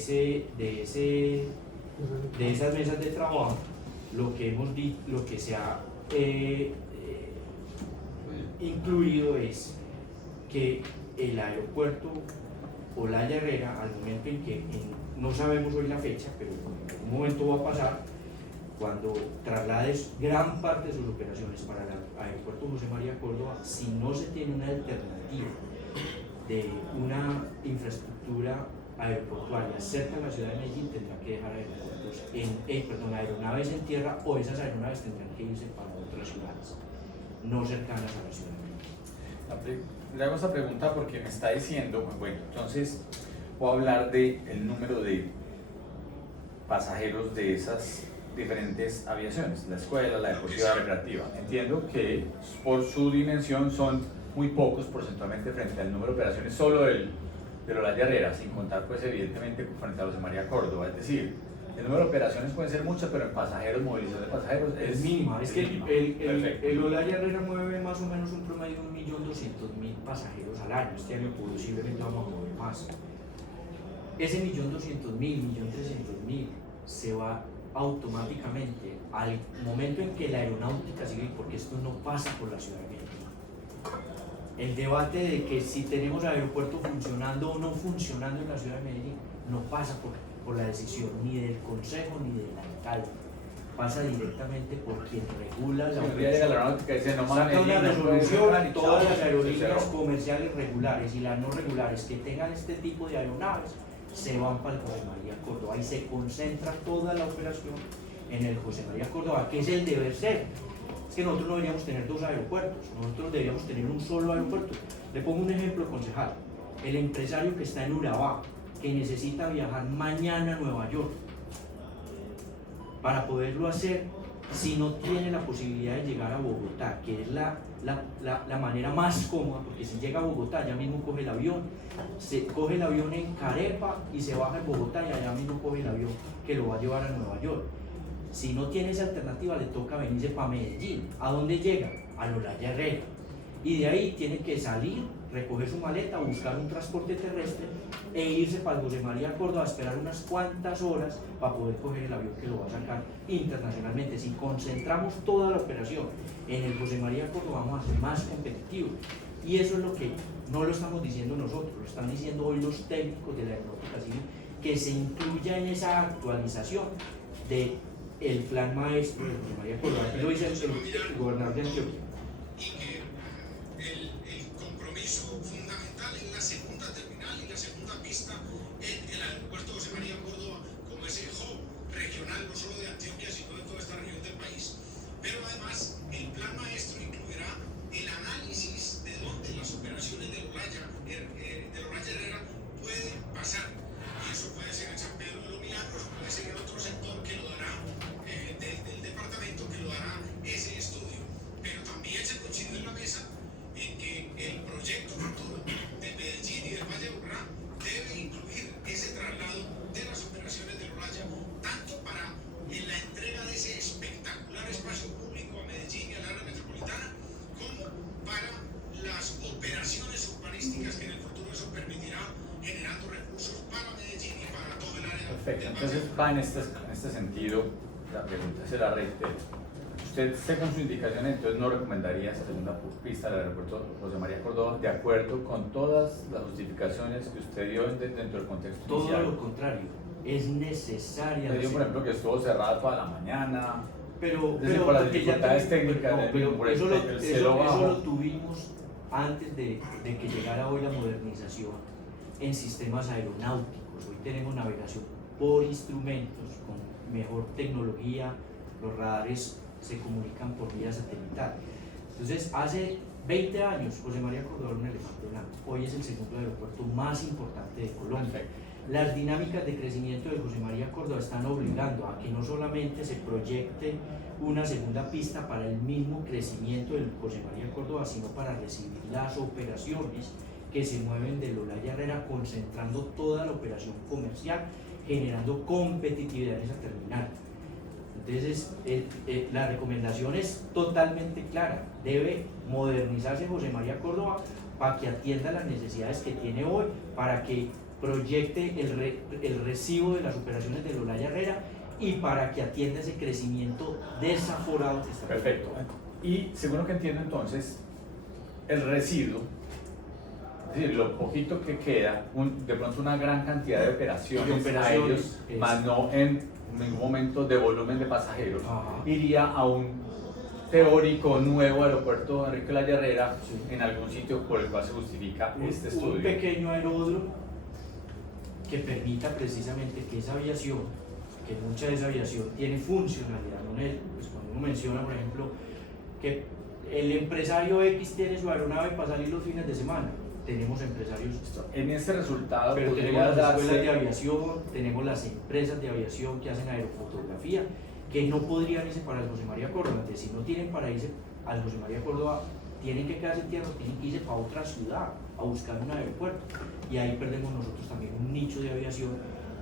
esas mesas de trabajo, lo que se ha incluido es que el aeropuerto Olaya Herrera, al momento en que no sabemos hoy la fecha, pero en algún momento va a pasar, cuando traslades gran parte de sus operaciones para el aeropuerto José María Córdoba, si no se tiene una alternativa de una infraestructura aeroportuaria cerca de la ciudad de Medellín tendrá que dejar aeronaves en tierra, o esas aeronaves tendrán que irse para otras ciudades no cercanas a la ciudad de Medellín. Le hago esta pregunta porque me está diciendo, bueno, entonces voy a hablar del número de pasajeros de esas diferentes aviaciones, la escuela, la deportiva, la recreativa. Entiendo que por su dimensión son muy pocos porcentualmente frente al número de operaciones solo del Olaya Herrera, sin contar pues evidentemente frente a José María Córdoba. Es decir, el número de operaciones pueden ser muchas, pero en pasajeros, movilización de pasajeros es mínima. Es que mínima. el Olaya Herrera mueve más o menos un promedio de 1.200.000 pasajeros al año. Este año posiblemente vamos a mover más. Ese 1.200.000, 1.300.000 se va automáticamente al momento en que la aeronáutica sigue, porque esto no pasa por la ciudad de Medellín. El debate de que si tenemos aeropuerto funcionando o no funcionando en la ciudad de Medellín no pasa por la decisión ni del consejo ni del alcalde, pasa directamente por quien regula la operación. Saca una resolución, todas las aerolíneas comerciales regulares y las no regulares que tengan este tipo de aeronaves se van para el José María Córdoba y se concentra toda la operación en el José María Córdoba, que es el deber ser. Es que nosotros no deberíamos tener dos aeropuertos, nosotros deberíamos tener un solo aeropuerto. Le pongo un ejemplo, concejal. El empresario que está en Urabá, que necesita viajar mañana a Nueva York, para poderlo hacer, si no tiene la posibilidad de llegar a Bogotá, que es la manera más cómoda, porque si llega a Bogotá, ya mismo coge el avión, se coge el avión en Carepa y se baja en Bogotá y allá mismo coge el avión que lo va a llevar a Nueva York. Si no tiene esa alternativa, le toca venirse para Medellín. ¿A dónde llega? A Olaya Herrera. Y de ahí tiene que salir, recoger su maleta, buscar un transporte terrestre e irse para el José María Córdoba a esperar unas cuantas horas para poder coger el avión que lo va a sacar internacionalmente. Si concentramos toda la operación en el José María Córdoba, vamos a ser más competitivos. Y eso es lo que no lo estamos diciendo nosotros, lo están diciendo hoy los técnicos de la aeronáutica civil, que se incluya en esa actualización de el plan maestro de José María Córdoba. Aquí lo dice el gobernador de Antioquia. Y que el compromiso fundamental en la segunda terminal y la segunda pista en el aeropuerto José María Córdoba como ese hub regional no solo de Antioquia sino de toda esta región del país. Pero además el plan maestro incluirá el análisis de dónde las operaciones del Olaya Herrera pueden pasar. Y eso puede ser en San Pedro de los Milagros, puede ser en otro sector que lo dará del departamento, que lo dará ese estudio. Pero también se coincide en la mesa en que el proyecto futuro de Medellín y del Valle de Urrá debe incluir ese traslado de las operaciones del Olaya, tanto para la entrega de ese espectacular espacio público a Medellín y al área metropolitana, como para las operaciones urbanísticas que en el futuro eso permitirá, generando recursos para Medellín y para todo el área. Perfecto, entonces va en este sentido, la pregunta se la reitero. Usted, según su indicación, entonces no recomendaría esta segunda pista del aeropuerto José María Córdoba, de acuerdo con todas las justificaciones que usted dio dentro del contexto Todo inicial. lo contrario, es necesaria. Usted dijo, por ejemplo, que estuvo cerrada toda la mañana. Pero por las porque ya dificultades técnicas, pero eso lo tuvimos antes de que llegara hoy la modernización en sistemas aeronáuticos. Hoy tenemos navegación por instrumentos con mejor tecnología, los radares se comunican por vía satelital. Entonces, hace 20 años José María Córdoba era un elefante blanco. Hoy es el segundo aeropuerto más importante de Colombia. Perfecto. Las dinámicas de crecimiento de José María Córdoba están obligando a que no solamente se proyecte una segunda pista para el mismo crecimiento del José María Córdoba, sino para recibir las operaciones que se mueven del Olaya Herrera, concentrando toda la operación comercial, generando competitividad en esa terminal. Entonces, la recomendación es totalmente clara: debe modernizarse José María Córdoba para que atienda las necesidades que tiene hoy, para que proyecte el recibo de las operaciones del Olaya Herrera y para que atienda ese crecimiento desaforado que está. Perfecto. Y según lo que entiendo entonces, el residuo, es decir, lo poquito que queda, de pronto una gran cantidad de operaciones aéreos, más no en ningún momento de volumen de pasajeros, Ajá. iría a un teórico nuevo aeropuerto Enrique La Herrera Sí. en algún sitio por el cual se justifica este un estudio. pequeño aeródromo que permita precisamente que esa aviación, que mucha de esa aviación tiene funcionalidad, ¿no? Pues cuando uno menciona, por ejemplo, que el empresario X tiene su aeronave para salir los fines de semana, tenemos empresarios, En este resultado pero tenemos podría las escuelas de darse aviación, tenemos las empresas de aviación que hacen aerofotografía, que no podrían irse para el José María Córdoba. Entonces, si no tienen para irse al José María Córdoba, tienen que quedarse en tierra, tienen que irse para otra ciudad a buscar un aeropuerto. Y ahí perdemos nosotros también un nicho de aviación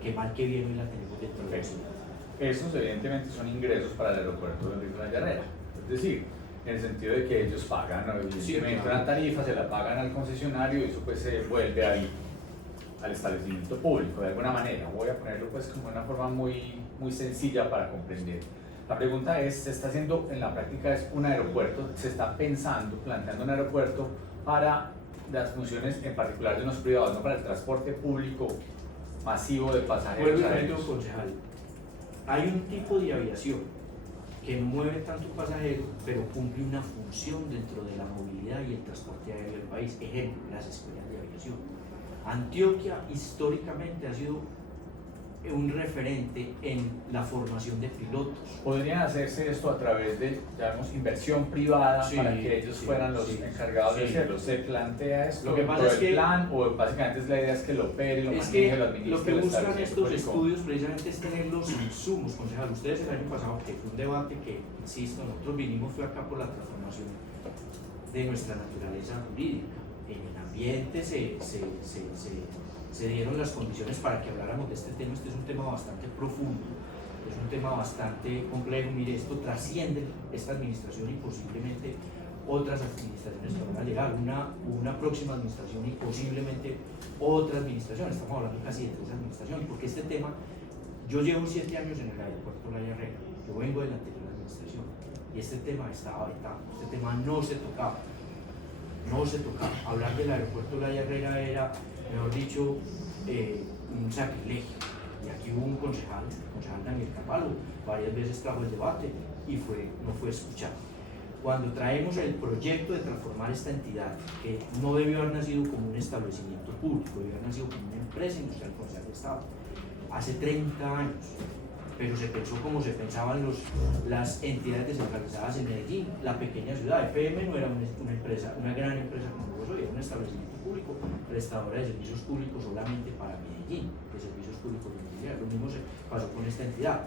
que mal que bien hoy la tenemos dentro de la Perfecto. ciudad. Esos evidentemente son ingresos para el aeropuerto de Enrique La Herrera. Es decir, en el sentido de que ellos pagan, ¿no? Evidentemente claro. una tarifa, se la pagan al concesionario y eso pues se vuelve ahí al establecimiento público de alguna manera. Voy a ponerlo pues como una forma muy sencilla para comprender. La pregunta es, ¿se está haciendo en la práctica es un aeropuerto? ¿Se está pensando, planteando un aeropuerto para las funciones en particular de unos privados, no para el transporte público masivo de pasajeros Vuelvo y aéreos? repito, concejal, hay un tipo de aviación que no mueve tanto pasajero, pero cumple una función dentro de la movilidad y el transporte aéreo del país. Ejemplo, las escuelas de aviación. Antioquia históricamente ha sido un referente en la formación de pilotos. ¿Podrían hacerse esto a través de, digamos, inversión privada Sí, para que ellos sí, fueran los sí, encargados de sí. hacerlo? ¿Se plantea esto Lo que dentro pasa es del que- plan o básicamente es la idea es que lo opere, lo Es maneje, que lo administre? lo que el buscan establecimiento estos público? estudios precisamente es tener los insumos, concejal. Ustedes el año pasado, que fue un debate que, insisto, nosotros vinimos fue acá por la transformación de nuestra naturaleza jurídica. En el ambiente se dieron las condiciones para que habláramos de este tema. Este es un tema bastante profundo, es un tema bastante complejo. Mire, esto trasciende esta administración y posiblemente otras administraciones que van a llegar, una próxima administración y posiblemente otra administración. Estamos hablando casi de 3 administraciones, porque este tema, yo llevo 7 años en el aeropuerto La Herrera, yo vengo de la anterior administración y este tema estaba vetado, este tema no se tocaba. Hablar del aeropuerto La Herrera era, mejor dicho, un sacrilegio. Y aquí hubo un concejal, el concejal Daniel Carvalho, varias veces trajo el debate y no fue escuchado. Cuando traemos el proyecto de transformar esta entidad, que no debió haber nacido como un establecimiento público, debió haber nacido como una empresa industrial comercial de Estado, hace 30 años, pero se pensó como se pensaban las entidades descentralizadas en Medellín, la pequeña ciudad. EPM no era una empresa, una gran empresa como lo soy, era un establecimiento público, prestadora de servicios públicos solamente para Medellín, de servicios públicos domiciliarios. Lo mismo se pasó con esta entidad.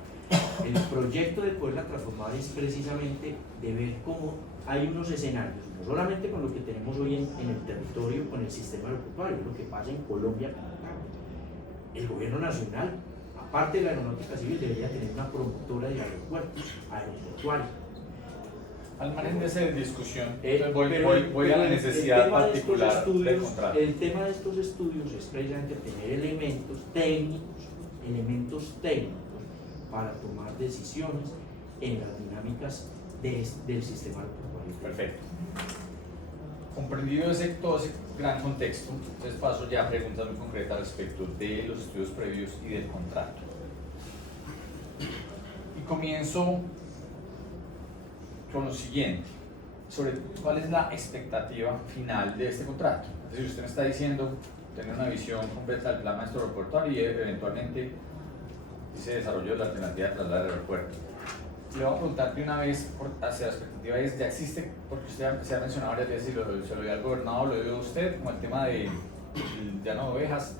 El proyecto de poderla transformar es precisamente de ver cómo hay unos escenarios, no solamente con lo que tenemos hoy en el territorio, con el sistema aeroportuario, lo que pasa en Colombia. El gobierno nacional, aparte de la aeronáutica civil, debería tener una promotora de aeropuertos, aeroportuaria. Al margen de esa discusión, Pero voy a la el necesidad tema de estos particular del estudios- contrato. El tema de estos estudios es precisamente tener elementos técnicos para tomar decisiones en las dinámicas del sistema aeroportuario. Perfecto. Comprendido todo ese gran contexto, entonces paso ya a preguntas muy concretas respecto de los estudios previos y del contrato. Y comienzo con lo siguiente, sobre cuál es la expectativa final de este contrato. Es decir, usted me está diciendo tener una visión completa del plan maestro aeroportuario y eventualmente ese desarrollo de la alternativa de trasladar al aeropuerto. Le voy a preguntar de una vez hacia la expectativa, ya existe, porque usted se ha mencionado varias veces y se lo dio al gobernador, lo dio a usted, como el tema del llano de ovejas.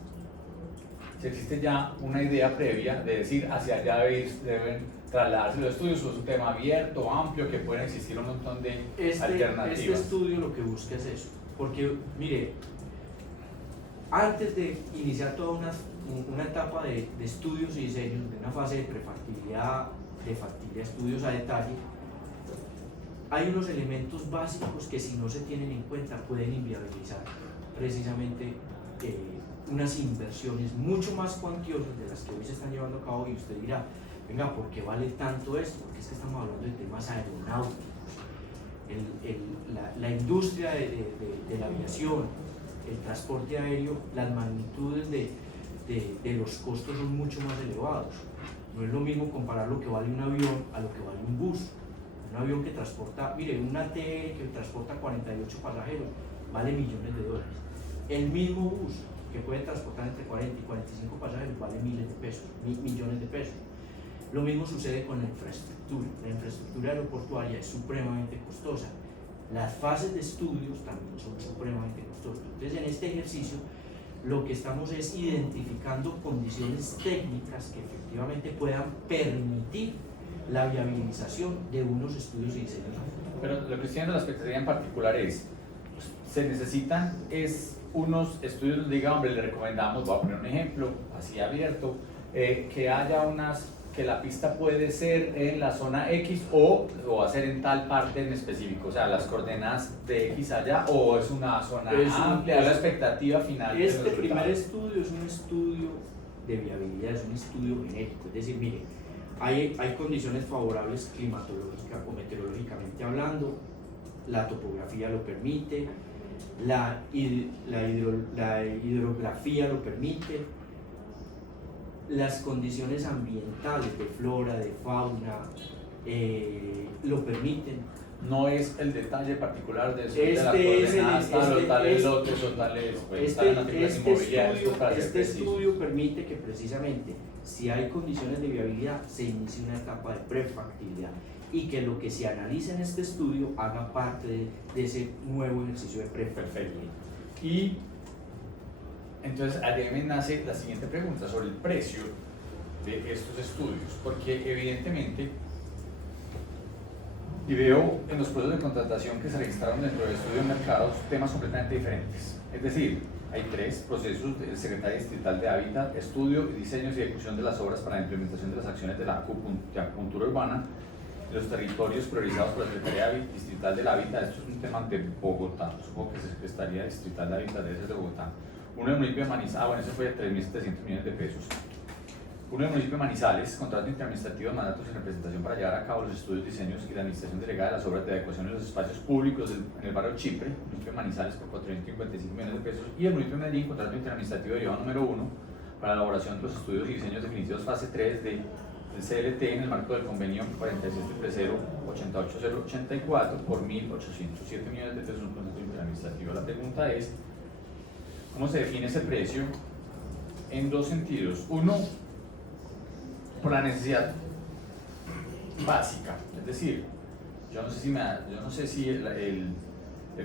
Si existe ya una idea previa de decir hacia allá deben trasladarse los estudios, o es un tema abierto, amplio, que pueden existir un montón de alternativas. Este estudio lo que busca es eso, porque mire, antes de iniciar toda una etapa de estudios y diseños, de una fase de prefactibilidad, de factibilidad, estudios a detalle, hay unos elementos básicos que si no se tienen en cuenta pueden inviabilizar precisamente unas inversiones mucho más cuantiosas de las que hoy se están llevando a cabo. Y usted dirá, venga, ¿por qué vale tanto esto? Porque es que estamos hablando de temas aeronáuticos. La industria de la aviación, el transporte aéreo, las magnitudes de los costos son mucho más elevados. No es lo mismo comparar lo que vale un avión a lo que vale un bus. Un avión que transporta, mire, un AT que transporta 48 pasajeros vale millones de dólares. El mismo bus que puede transportar entre 40 y 45 pasajeros vale miles de pesos, millones de pesos. Lo mismo sucede con la infraestructura. La infraestructura aeroportuaria es supremamente costosa. Las fases de estudios también son supremamente costosas. Entonces, en este ejercicio, lo que estamos es identificando condiciones técnicas que efectivamente puedan permitir la viabilización de unos estudios y diseños. Pero lo que estoy viendo de la expectativa en particular es, se necesitan unos estudios donde diga, hombre, le recomendamos, voy a poner un ejemplo, así abierto, que haya que la pista puede ser en la zona X o va a ser en tal parte en específico, o sea, las coordenadas de X allá, o es una zona amplia, la expectativa final. Este primer estudio es un estudio de viabilidad, es un estudio genérico, es decir, mire, hay condiciones favorables climatológicas o meteorológicamente hablando, la topografía lo permite, la hidrografía lo permite, las condiciones ambientales de flora, de fauna lo permiten. No es el detalle particular de eso, Este de la coordenada, tales lotes o tales, este estudio permite que precisamente, si hay condiciones de viabilidad, se inicie una etapa de prefactibilidad y que lo que se analice en este estudio haga parte de ese nuevo ejercicio de prefactibilidad. Y entonces, allí me nace la siguiente pregunta sobre el precio de estos estudios, porque evidentemente, y veo en los procesos de contratación que se registraron dentro del estudio de mercados temas completamente diferentes. Es decir, hay 3 procesos del Secretario Distrital de Hábitat: estudio, diseños y ejecución de las obras para la implementación de las acciones de la acupuntura urbana de los territorios priorizados por la Secretaría Distrital del Hábitat. Esto es un tema de Bogotá, supongo que la Secretaría Distrital de Hábitat debe ser de Bogotá. Uno del municipio de Manizales, bueno, eso fue de 3.700 millones de pesos. Uno del municipio de Manizales, contrato interadministrativo de mandatos en representación para llevar a cabo los estudios, diseños y la administración delegada de las obras de adecuación de los espacios públicos en el barrio Chipre, municipio de Manizales, por 455 millones de pesos. Y el municipio de Medellín, contrato interadministrativo derivado número 1 para la elaboración de los estudios y diseños definitivos fase 3 del CLT en el marco del convenio 46.088.084 por 1.807 millones de pesos, un contrato interadministrativo. La pregunta es, ¿cómo se define ese precio? En 2 sentidos. Uno, por la necesidad básica, es decir, yo no sé si el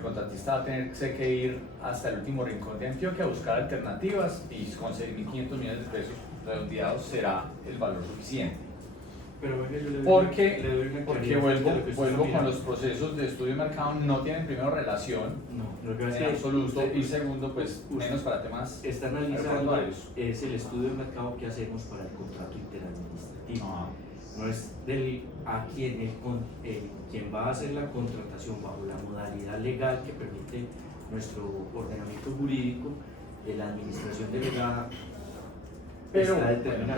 contratista va a tener que ir hasta el último rincón de Antioquia a buscar alternativas, y con 6.500 millones de pesos redondeados será el valor suficiente. Pero bueno, yo porque vuelvo con los procesos de estudio de mercado, no tienen primero relación en absoluto, y segundo, pues menos para temas está analizando es el estudio de mercado que hacemos para el contrato interadministrativo. No es quien va a hacer la contratación bajo la modalidad legal que permite nuestro ordenamiento jurídico de la administración delegada. Pero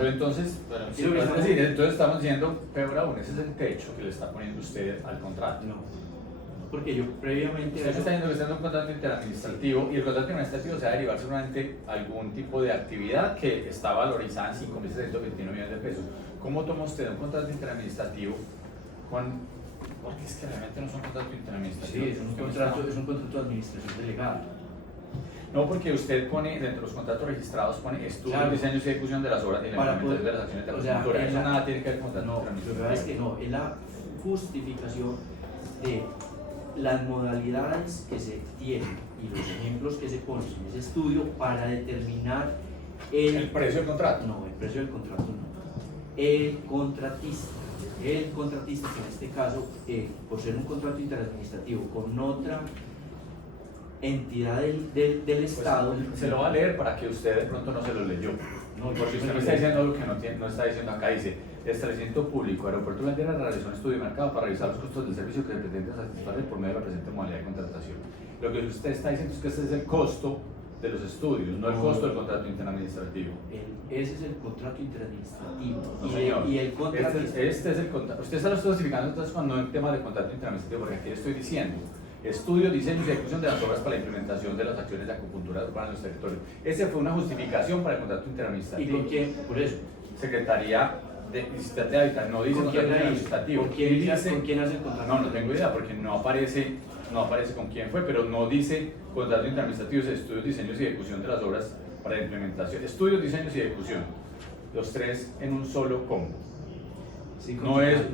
entonces estamos diciendo, peor aún, ese es el techo que le está poniendo usted al contrato. No, porque yo previamente... Usted está diciendo que está en un contrato interadministrativo, y el contrato interadministrativo se va a derivar seguramente algún tipo de actividad que está valorizada en 5.721 millones de pesos. ¿Cómo toma usted un contrato interadministrativo porque es que realmente no es un contrato interadministrativo? Sí, es un contrato de administración delegada. No, porque usted pone, dentro de los contratos registrados, pone estudio, diseños y ejecución de las obras y la implementación de las acciones de la cultura. Eso nada tiene que ver con contrato interadministrativo. Lo que es que no, es la justificación de las modalidades que se tienen y los ejemplos que se ponen en ese estudio para determinar el precio del contrato. No, el precio del contrato no. El contratista que en este caso, por ser un contrato interadministrativo con otra entidad del Estado. Se lo va a leer para que usted de pronto no se lo leyó. No, porque usted me está diciendo algo que no está diciendo acá. Dice: establecimiento público, Aeropuerto de Antioquia realizó un estudio de mercado para revisar los costos del servicio que se pretende satisfacer por medio de la presente modalidad de contratación. Lo que usted está diciendo es que este es el costo de los estudios, no el costo del contrato interadministrativo. Ese es el contrato interadministrativo. No, señor. Y el contrato. Este es el contrato. Usted se lo está justificando entonces cuando no en tema de contrato interadministrativo, porque aquí le estoy diciendo: estudio, diseño y ejecución de las obras para la implementación de las acciones de acupuntura urbana en los territorios. Esa fue una justificación para el contrato interadministrativo. ¿Y con quién? Por eso. Secretaría de licitación de hábitat, no dice ¿Con quién contrato la hizo? administrativo. ¿Con quién Dice- hace el contrato? No, no tengo idea porque no aparece con quién fue, pero no dice contrato interadministrativos, estudios, diseños y ejecución de las obras para la implementación. Estudios, diseños y ejecución. Los tres en un solo combo. Sí, No es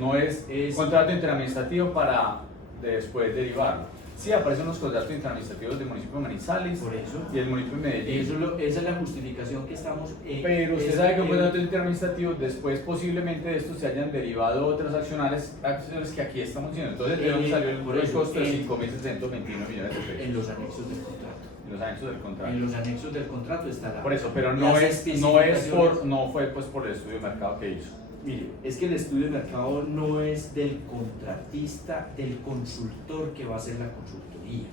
contrato interadministrativo para después derivarlo. Sí, aparecen los contratos interadministrativos del municipio de Manizales Por eso. y el municipio de Medellín. Esa es la justificación que estamos... Pero usted sabe que un contrato interadministrativo después posiblemente de esto se hayan derivado otras acciones que aquí estamos diciendo. Entonces, ¿de dónde salió por el eso, costo de 5.621 millones de pesos? En los anexos del contrato. En los anexos del contrato. En los anexos del contrato está la... Por eso, pero las no fue pues por el estudio de mercado que hizo. Mire, es que el estudio de mercado no es del contratista, del consultor que va a hacer la consultoría,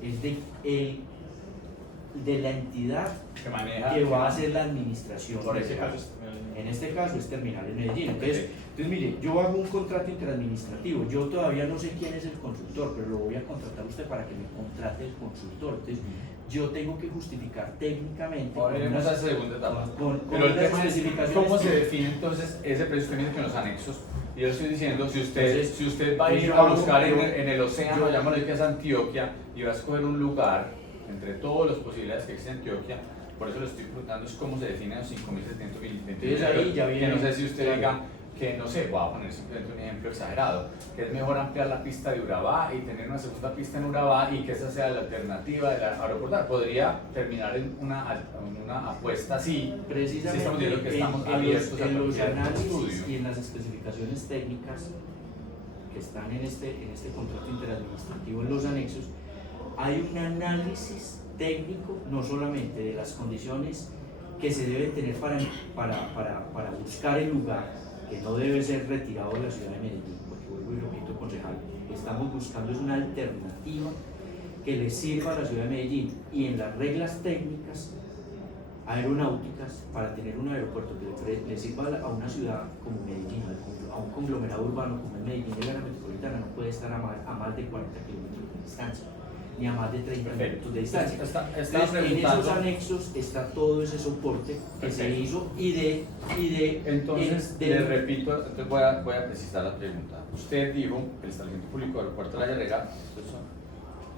es de la entidad Que maneja. que va a hacer la administración. Por de ese ese caso. caso. En este caso es Terminal en Medellín. Entonces, mire, yo hago un contrato interadministrativo, yo todavía no sé quién es el consultor, pero lo voy a contratar a usted para que me contrate el consultor. Entonces, yo tengo que justificar técnicamente. Ahora iremos a esa segunda etapa. Con Pero el unas tema es especificaciones cómo se técnicas. define entonces ese precio. Usted me dice que en los anexos, y yo estoy diciendo, si usted, Entonces, si usted va a ir yo a hago- buscar yo- en el océano, yo- llamémosle que es Antioquia, y va a escoger un lugar entre todas las posibilidades que existe en Antioquia, por eso le estoy preguntando es cómo se definen los 5.720. Entonces ahí ya viene- Que no sé si usted claro. diga que, no sé, voy a poner simplemente un ejemplo exagerado, que es mejor ampliar la pista de Urabá y tener una segunda pista en Urabá y que esa sea la alternativa del aeropuerto. Podría terminar en una apuesta así. Precisamente Sí, estamos diciendo que estamos abiertos a en los cualquier análisis estudio. y en las especificaciones técnicas que están en este contrato interadministrativo en los anexos, hay un análisis técnico no solamente de las condiciones que se deben tener para buscar el lugar, que no debe ser retirado de la ciudad de Medellín, porque vuelvo y repito, concejal, estamos buscando es una alternativa que le sirva a la ciudad de Medellín y en las reglas técnicas aeronáuticas para tener un aeropuerto que le sirva a una ciudad como Medellín, a un conglomerado urbano como es Medellín de la área metropolitana, no puede estar a más de 40 kilómetros de distancia, ni a más de 30 minutos de distancia. Está Entonces, en esos preguntando. anexos está todo ese soporte que se Perfecto. hizo y Entonces, de- le repito, entonces voy a precisar la pregunta. Usted dijo que el establecimiento público del aeropuerto de La Llarrera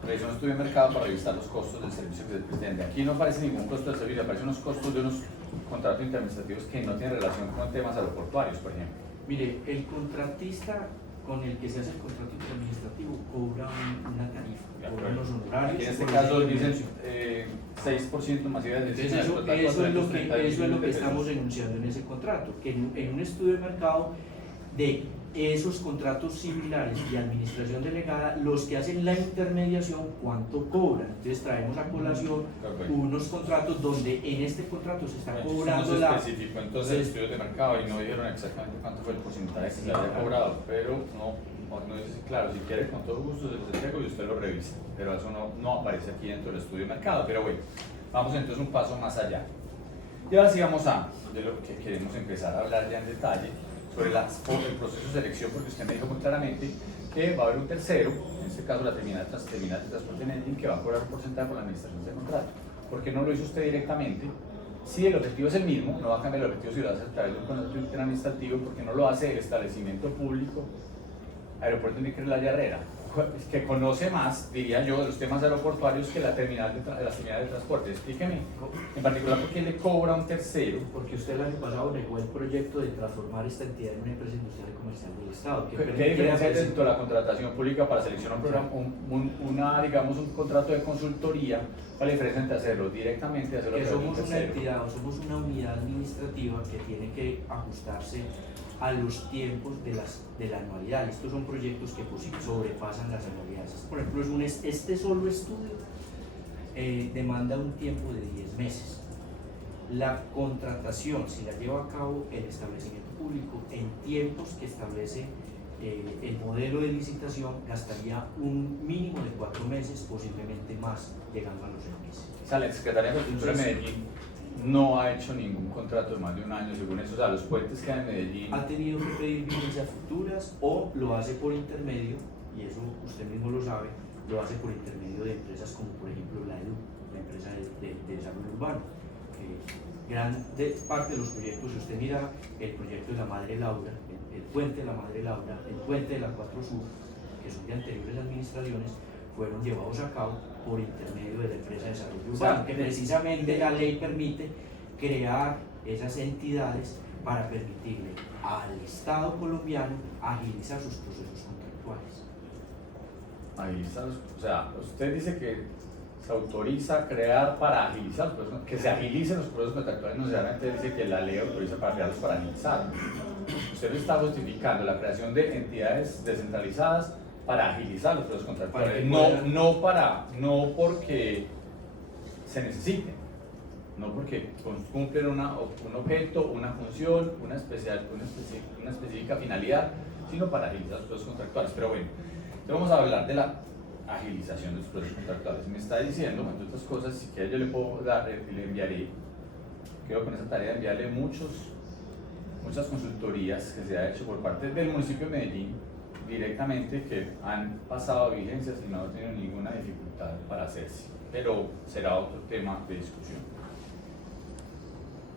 realizó un estudio de mercado para revisar los costos del servicio que se pretende. Aquí no aparece ningún costo del servicio, aparecen unos costos de unos contratos interadministrativos que no tienen relación con temas aeroportuarios, por ejemplo. Mire, el contratista con el que se hace el contrato administrativo cobra una tarifa, De cobra acuerdo. unos honorarios. Aquí en este por caso esa dicen intervención. 6% masiva de Entonces decisión, eso total es lo 430 que millones de estamos pesos. enunciando en ese contrato, que en un estudio de mercado de esos contratos similares de administración delegada, los que hacen la intermediación, ¿cuánto cobran? Entonces traemos a colación Perfecto. unos contratos donde en este contrato se está No cobrando se la... especificó entonces el estudio de mercado y no dijeron exactamente cuánto fue el porcentaje que se le había cobrado, pero no dice claro, si quiere con todo gusto se los entrego y usted lo revisa, pero eso no aparece aquí dentro del estudio de mercado. Pero bueno, vamos entonces un paso más allá. Y ahora sí vamos a de lo que queremos empezar a hablar ya en detalle sobre el proceso de selección, porque usted me dijo muy claramente que va a haber un tercero, en este caso la terminal de transporte en Medellín, que va a cobrar un porcentaje por la administración del contrato. ¿Por qué no lo hizo usted directamente? Si el objetivo es el mismo, no va a cambiar el objetivo si lo hace a través de un contrato interadministrativo, porque no lo hace el establecimiento público Aeropuerto de La Llarrera, que conoce más, diría yo, de los temas aeroportuarios que las terminales de transporte. Explíqueme, en particular, ¿por qué le cobra a un tercero? Porque usted el año pasado negó el proyecto de transformar esta entidad en una empresa industrial y comercial del Estado. ¿Qué diferencia hay dentro de la contratación pública para seleccionar un programa, digamos, un contrato de consultoría? ¿Cuál es la diferencia entre hacerlo directamente y hacerlo a Que través de un somos una tercero? entidad o somos una unidad administrativa que tiene que ajustarse a los tiempos de la anualidad. Estos son proyectos que sobrepasan las anualidades. Por ejemplo, este solo estudio demanda un tiempo de 10 meses. La contratación, si la lleva a cabo el establecimiento público en tiempos que establece el modelo de licitación, gastaría un mínimo de 4 meses, posiblemente más, llegando a los 6 meses. O sea, la Secretaría de Agricultura de Entonces, Medellín no ha hecho ningún contrato de más de un año, según eso. O sea, los puentes que hay en Medellín. Ha tenido que pedir vigencias futuras o lo hace por intermedio, y eso usted mismo lo sabe, lo hace por intermedio de empresas como por ejemplo la EDU, la empresa de desarrollo urbano. gran parte de los proyectos, si usted mira el proyecto de la Madre Laura, el puente de la Madre Laura, el puente de la 4 Sur, que son de anteriores administraciones, fueron llevados a cabo por intermedio de la empresa de desarrollo urbano, que precisamente la ley permite crear esas entidades para permitirle al Estado colombiano agilizar sus procesos contractuales. Agilizar, o sea, usted dice que se autoriza a crear para agilizar los procesos, que se agilicen los procesos contractuales, no necesariamente dice que la ley autoriza para crearlos para agilizar. Usted está justificando la creación de entidades descentralizadas para agilizar los procesos contractuales, no porque se necesiten, no porque cumplen un objeto, una función, una específica finalidad, sino para agilizar los procesos contractuales. Pero bueno, vamos a hablar de la agilización de los procesos contractuales. Me está diciendo, entre otras cosas, si quiere yo le puedo dar, le enviaré, quedo con esa tarea de enviarle muchas consultorías que se ha hecho por parte del municipio de Medellín directamente, que han pasado vigencias y no han tenido ninguna dificultad para hacerse, pero será otro tema de discusión.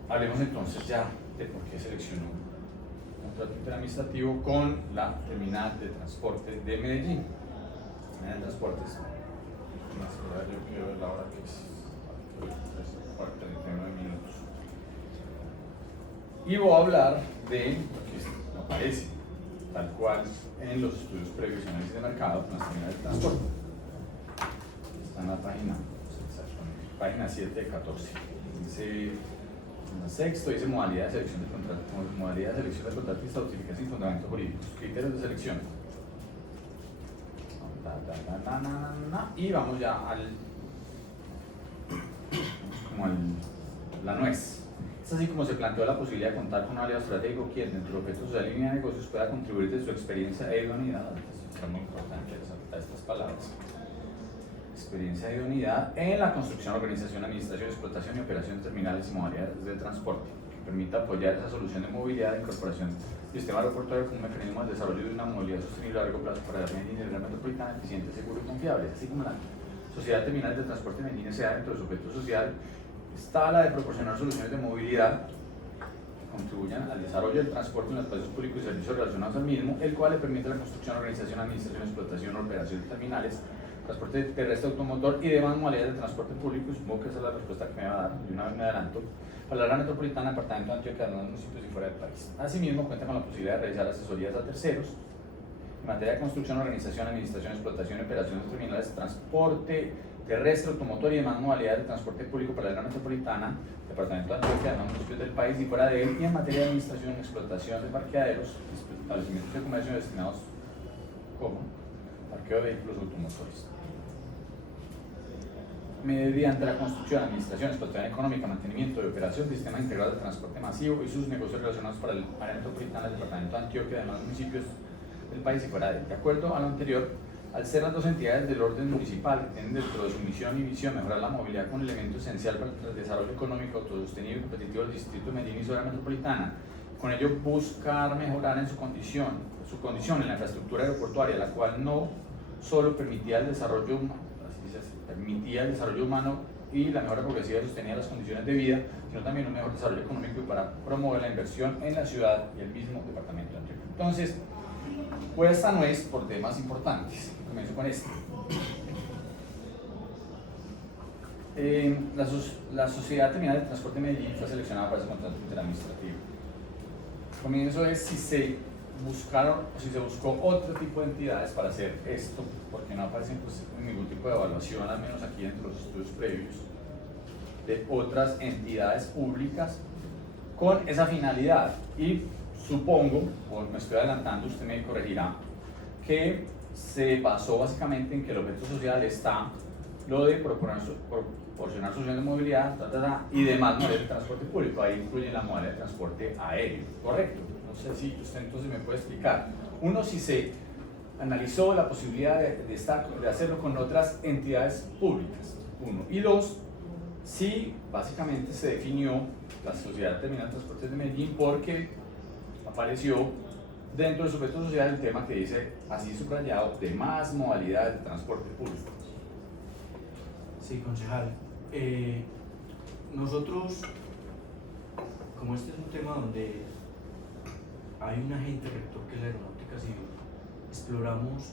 Hablemos entonces ya de por qué seleccionó un contrato interadministrativo con la terminal de transporte de Medellín. Terminal de transportes, yo quiero ver la hora que es, 39 minutos. Y voy a hablar de lo que me aparece, tal cual en los estudios previos y análisis de mercado con las terminales de transporte. Está en la página 7 de 14. Dice, en el sexto, dice modalidad de selección de contrato, modalidad de selección de contratista, justificación sin fundamentos jurídicos, criterios de selección. Y vamos ya la nuez. Es así como se planteó la posibilidad de contar con un aliado estratégico quien, dentro de objetos de la línea de negocios, pueda contribuir de su experiencia e idoneidad. Esto es muy importante resaltar estas palabras. Experiencia e idoneidad en la construcción, organización, administración, explotación y operación de terminales y modalidades de transporte, que permita apoyar esa solución de movilidad e incorporación del sistema aeroportuario como un mecanismo de desarrollo de una movilidad sostenible a largo plazo para la Medellín y la metropolitana eficiente, seguro y confiable, así como la Sociedad de Terminales de Transporte de Medellín S.A. dentro de su objeto social está la de proporcionar soluciones de movilidad que contribuyan al desarrollo del transporte en los espacios públicos y servicios relacionados al mismo, el cual le permite la construcción, organización, administración, explotación, operación de terminales, transporte terrestre, automotor y demás modalidades de transporte público. Y supongo que esa es la respuesta que me va a dar, de una vez me adelanto, para la área metropolitana, departamento de Antioquia, de los municipios y fuera del país. Asimismo, cuenta con la posibilidad de realizar asesorías a terceros en materia de construcción, organización, administración, explotación y operación de terminales, transporte terrestre, automotor y demás modalidades de transporte público para la área metropolitana, departamento de Antioquia, de los municipios del país y fuera de él, y en materia de administración y explotación de parqueaderos, establecimientos de comercio destinados como parqueo de vehículos automotores. Mediante la construcción, administración, explotación económica, mantenimiento y operación del sistema integrado de transporte masivo y sus negocios relacionados para el área metropolitana del departamento de Antioquia y demás municipios del país y fuera de él. De acuerdo a lo anterior, al ser las dos entidades del orden municipal que tienen dentro de su misión y visión mejorar la movilidad como un elemento esencial para el desarrollo económico autosostenible y competitivo del distrito de Medellín y su área metropolitana, con ello buscar mejorar en su condición en la infraestructura aeroportuaria, la cual no solo permitía el desarrollo humano y la mejora progresiva y sostenida de las condiciones de vida, sino también un mejor desarrollo económico para promover la inversión en la ciudad y el mismo departamento de Antioquia. Entonces, puesta no es por temas importantes. Comienzo con esto. La Sociedad Terminal de Transporte de Medellín fue seleccionada para ese contrato interadministrativo. Comienzo es si se buscaron o si se buscó otro tipo de entidades para hacer esto, porque no aparecen pues, ningún tipo de evaluación, al menos aquí dentro de los estudios previos, de otras entidades públicas con esa finalidad. Y supongo, o me estoy adelantando, usted me corregirá, que se basó básicamente en que el objeto social está lo de proporcionar soluciones de movilidad y demás modalidades de transporte público. Ahí incluye la modalidad de transporte aéreo, ¿correcto? No sé si usted entonces me puede explicar. Uno, si se analizó la posibilidad de hacerlo con otras entidades públicas, uno. Y dos, si básicamente se definió la Sociedad Terminal de Transportes de Medellín porque apareció dentro de su objeto social el tema que dice, así subrayado, de más modalidades de transporte público. Sí, concejal. Nosotros como este es un tema donde hay un agente rector que es la aeronáutica civil, exploramos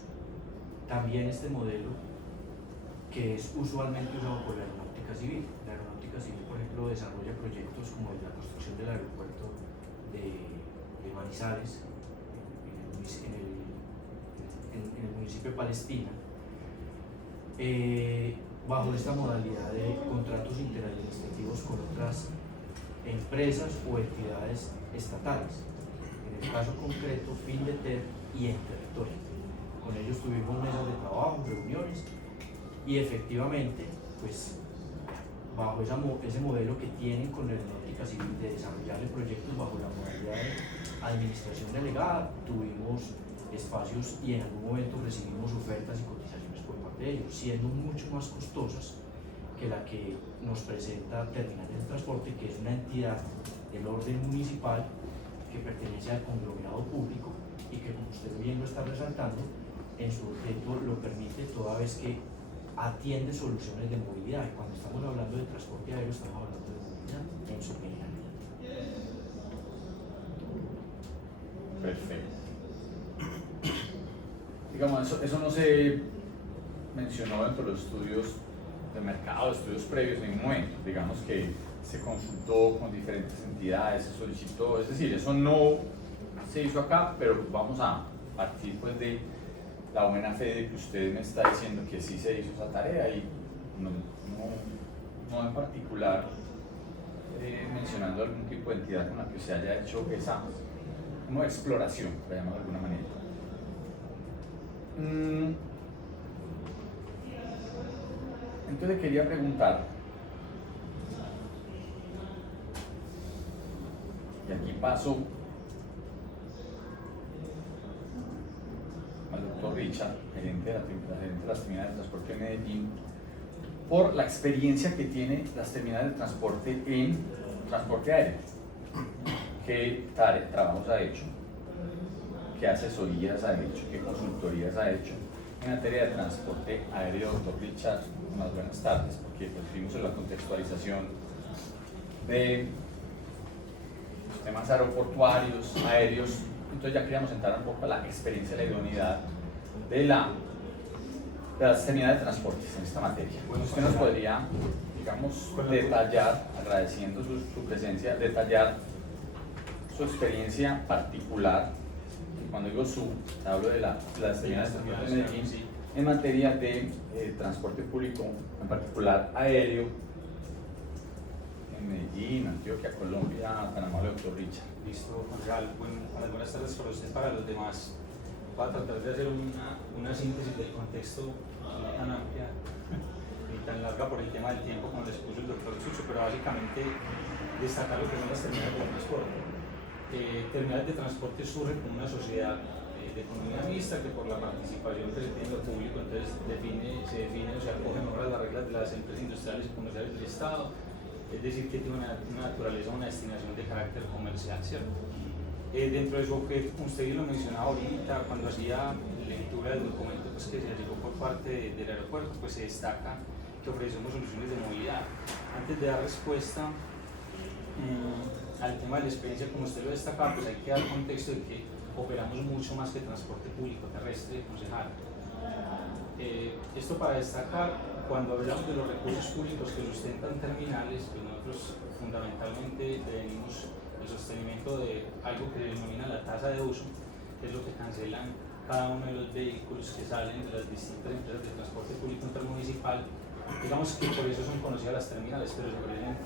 también este modelo que es usualmente usado por la aeronáutica civil. La aeronáutica civil, por ejemplo, desarrolla proyectos como la construcción del aeropuerto de Manizales, en el municipio de Palestina, bajo esta modalidad de contratos interadministrativos con otras empresas o entidades estatales. En el caso concreto, Findeter y Enterritorial. Con ellos tuvimos mesas de trabajo, reuniones, y efectivamente, pues bajo ese modelo que tienen con la aeronáutica civil de desarrollarle proyectos bajo la modalidad de administración delegada, tuvimos espacios y en algún momento recibimos ofertas y cotizaciones por parte de ellos, siendo mucho más costosas que la que nos presenta Terminal de Transporte, que es una entidad del orden municipal que pertenece al conglomerado público y que, como usted bien lo está resaltando, en su objeto lo permite toda vez que atiende soluciones de movilidad. Y cuando estamos hablando de transporte aéreo, estamos hablando de movilidad en su generalidad. Perfecto. Digamos, eso no se mencionó dentro de los estudios de mercado, estudios previos en ningún momento. Digamos que se consultó con diferentes entidades, se solicitó, es decir, eso no se hizo acá, pero vamos a partir pues de la buena fe de que usted me está diciendo que sí se hizo esa tarea y no en particular mencionando algún tipo de entidad con la que se haya hecho esa como exploración, por llamarlo de alguna manera. Entonces quería preguntar, y aquí paso al doctor Richard, gerente de las terminales de transporte de Medellín, por la experiencia que tiene las terminales de transporte en transporte aéreo. ¿Qué trabajos ha hecho? ¿Qué asesorías ha hecho? ¿Qué consultorías ha hecho en materia de transporte aéreo? Doctor Richard, unas buenas tardes, porque pues, vimos en la contextualización de los temas aeroportuarios, aéreos, entonces ya queríamos entrar un poco a la experiencia y la idoneidad de las terminales de transportes en esta materia. Bueno, usted nos podría, digamos, detallar, agradeciendo su presencia, detallar su experiencia particular, y cuando digo hablo de las terminales de transporte de Medellín, en materia de transporte público, en particular aéreo, en Medellín, Antioquia, Colombia, Panamá, doctor Richard. Listo, concejal. Bueno, buenas tardes para usted, para los demás. Voy a tratar de hacer una síntesis del contexto no tan amplia ni tan larga por el tema del tiempo como les puso el doctor Chucho, pero básicamente destacar lo que son las terminales de transporte. Terminales de transporte surge como una sociedad de economía mixta que por la participación que se tiene en lo público entonces se define o se acoge mejor a las reglas de las empresas industriales y comerciales del Estado, es decir, que tiene una naturaleza, una destinación de carácter comercial, ¿cierto? Dentro de su objeto, usted lo mencionaba ahorita, cuando hacía lectura del documento pues, que se llegó por parte del aeropuerto, pues se destaca que ofrecemos soluciones de movilidad. Antes de dar respuesta al tema de la experiencia, como usted lo destacaba, pues hay que dar contexto de que operamos mucho más que transporte público terrestre, concejal. Esto para destacar, cuando hablamos de los recursos públicos que sustentan terminales, pues nosotros fundamentalmente venimos el sostenimiento de algo que se denomina la tasa de uso, que es lo que cancelan cada uno de los vehículos que salen de las distintas empresas de transporte público intermunicipal. Digamos que por eso son conocidas las terminales, pero se ofrecen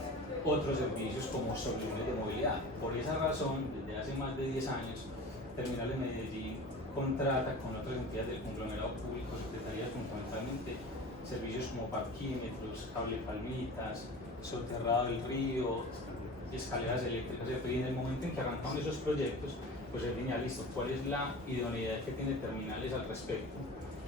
otros servicios como soluciones de movilidad. Por esa razón, desde hace más de 10 años, Terminales Medellín contrata con otras entidades del conglomerado público, secretarías fundamentalmente, servicios como parquímetros, cable palmitas, soterrado del río, escaleras eléctricas, y en el momento en que arrancamos esos proyectos, pues se tenía listo cuál es la idoneidad que tiene Terminales al respecto.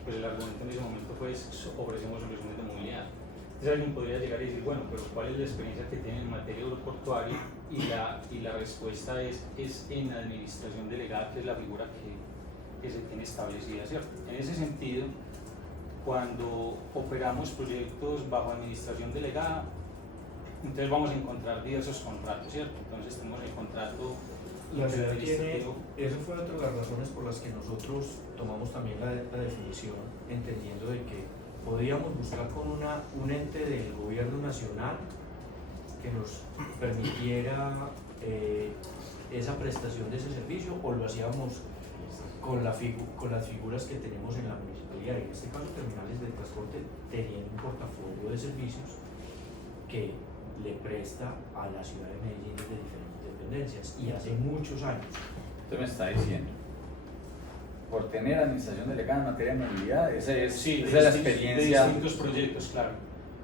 Pues el argumento en ese momento fue ofrecemos soluciones de movilidad. Entonces alguien podría llegar y decir, bueno, pero ¿cuál es la experiencia que tiene en materia aeroportuaria? Y la respuesta es en la administración delegada, que es la figura que se tiene establecida, ¿cierto? En ese sentido, cuando operamos proyectos bajo administración delegada, Entonces vamos a encontrar diversos contratos, ¿cierto? Entonces tenemos el contrato La ciudad tiene, interadministrativo. eso fue otra de las razones por las que nosotros tomamos también la definición, entendiendo de que podíamos buscar con un ente del gobierno nacional que nos permitiera esa prestación de ese servicio, o lo hacíamos con las figuras que tenemos en la municipalidad. En este caso, Terminales de Transporte tenían un portafolio de servicios que le presta a la ciudad de Medellín de diferentes dependencias, y hace muchos años. Usted me está diciendo, por tener administración delegada en materia de movilidad, esa es, Sí, esa es la de experiencia. distintos proyectos, claro.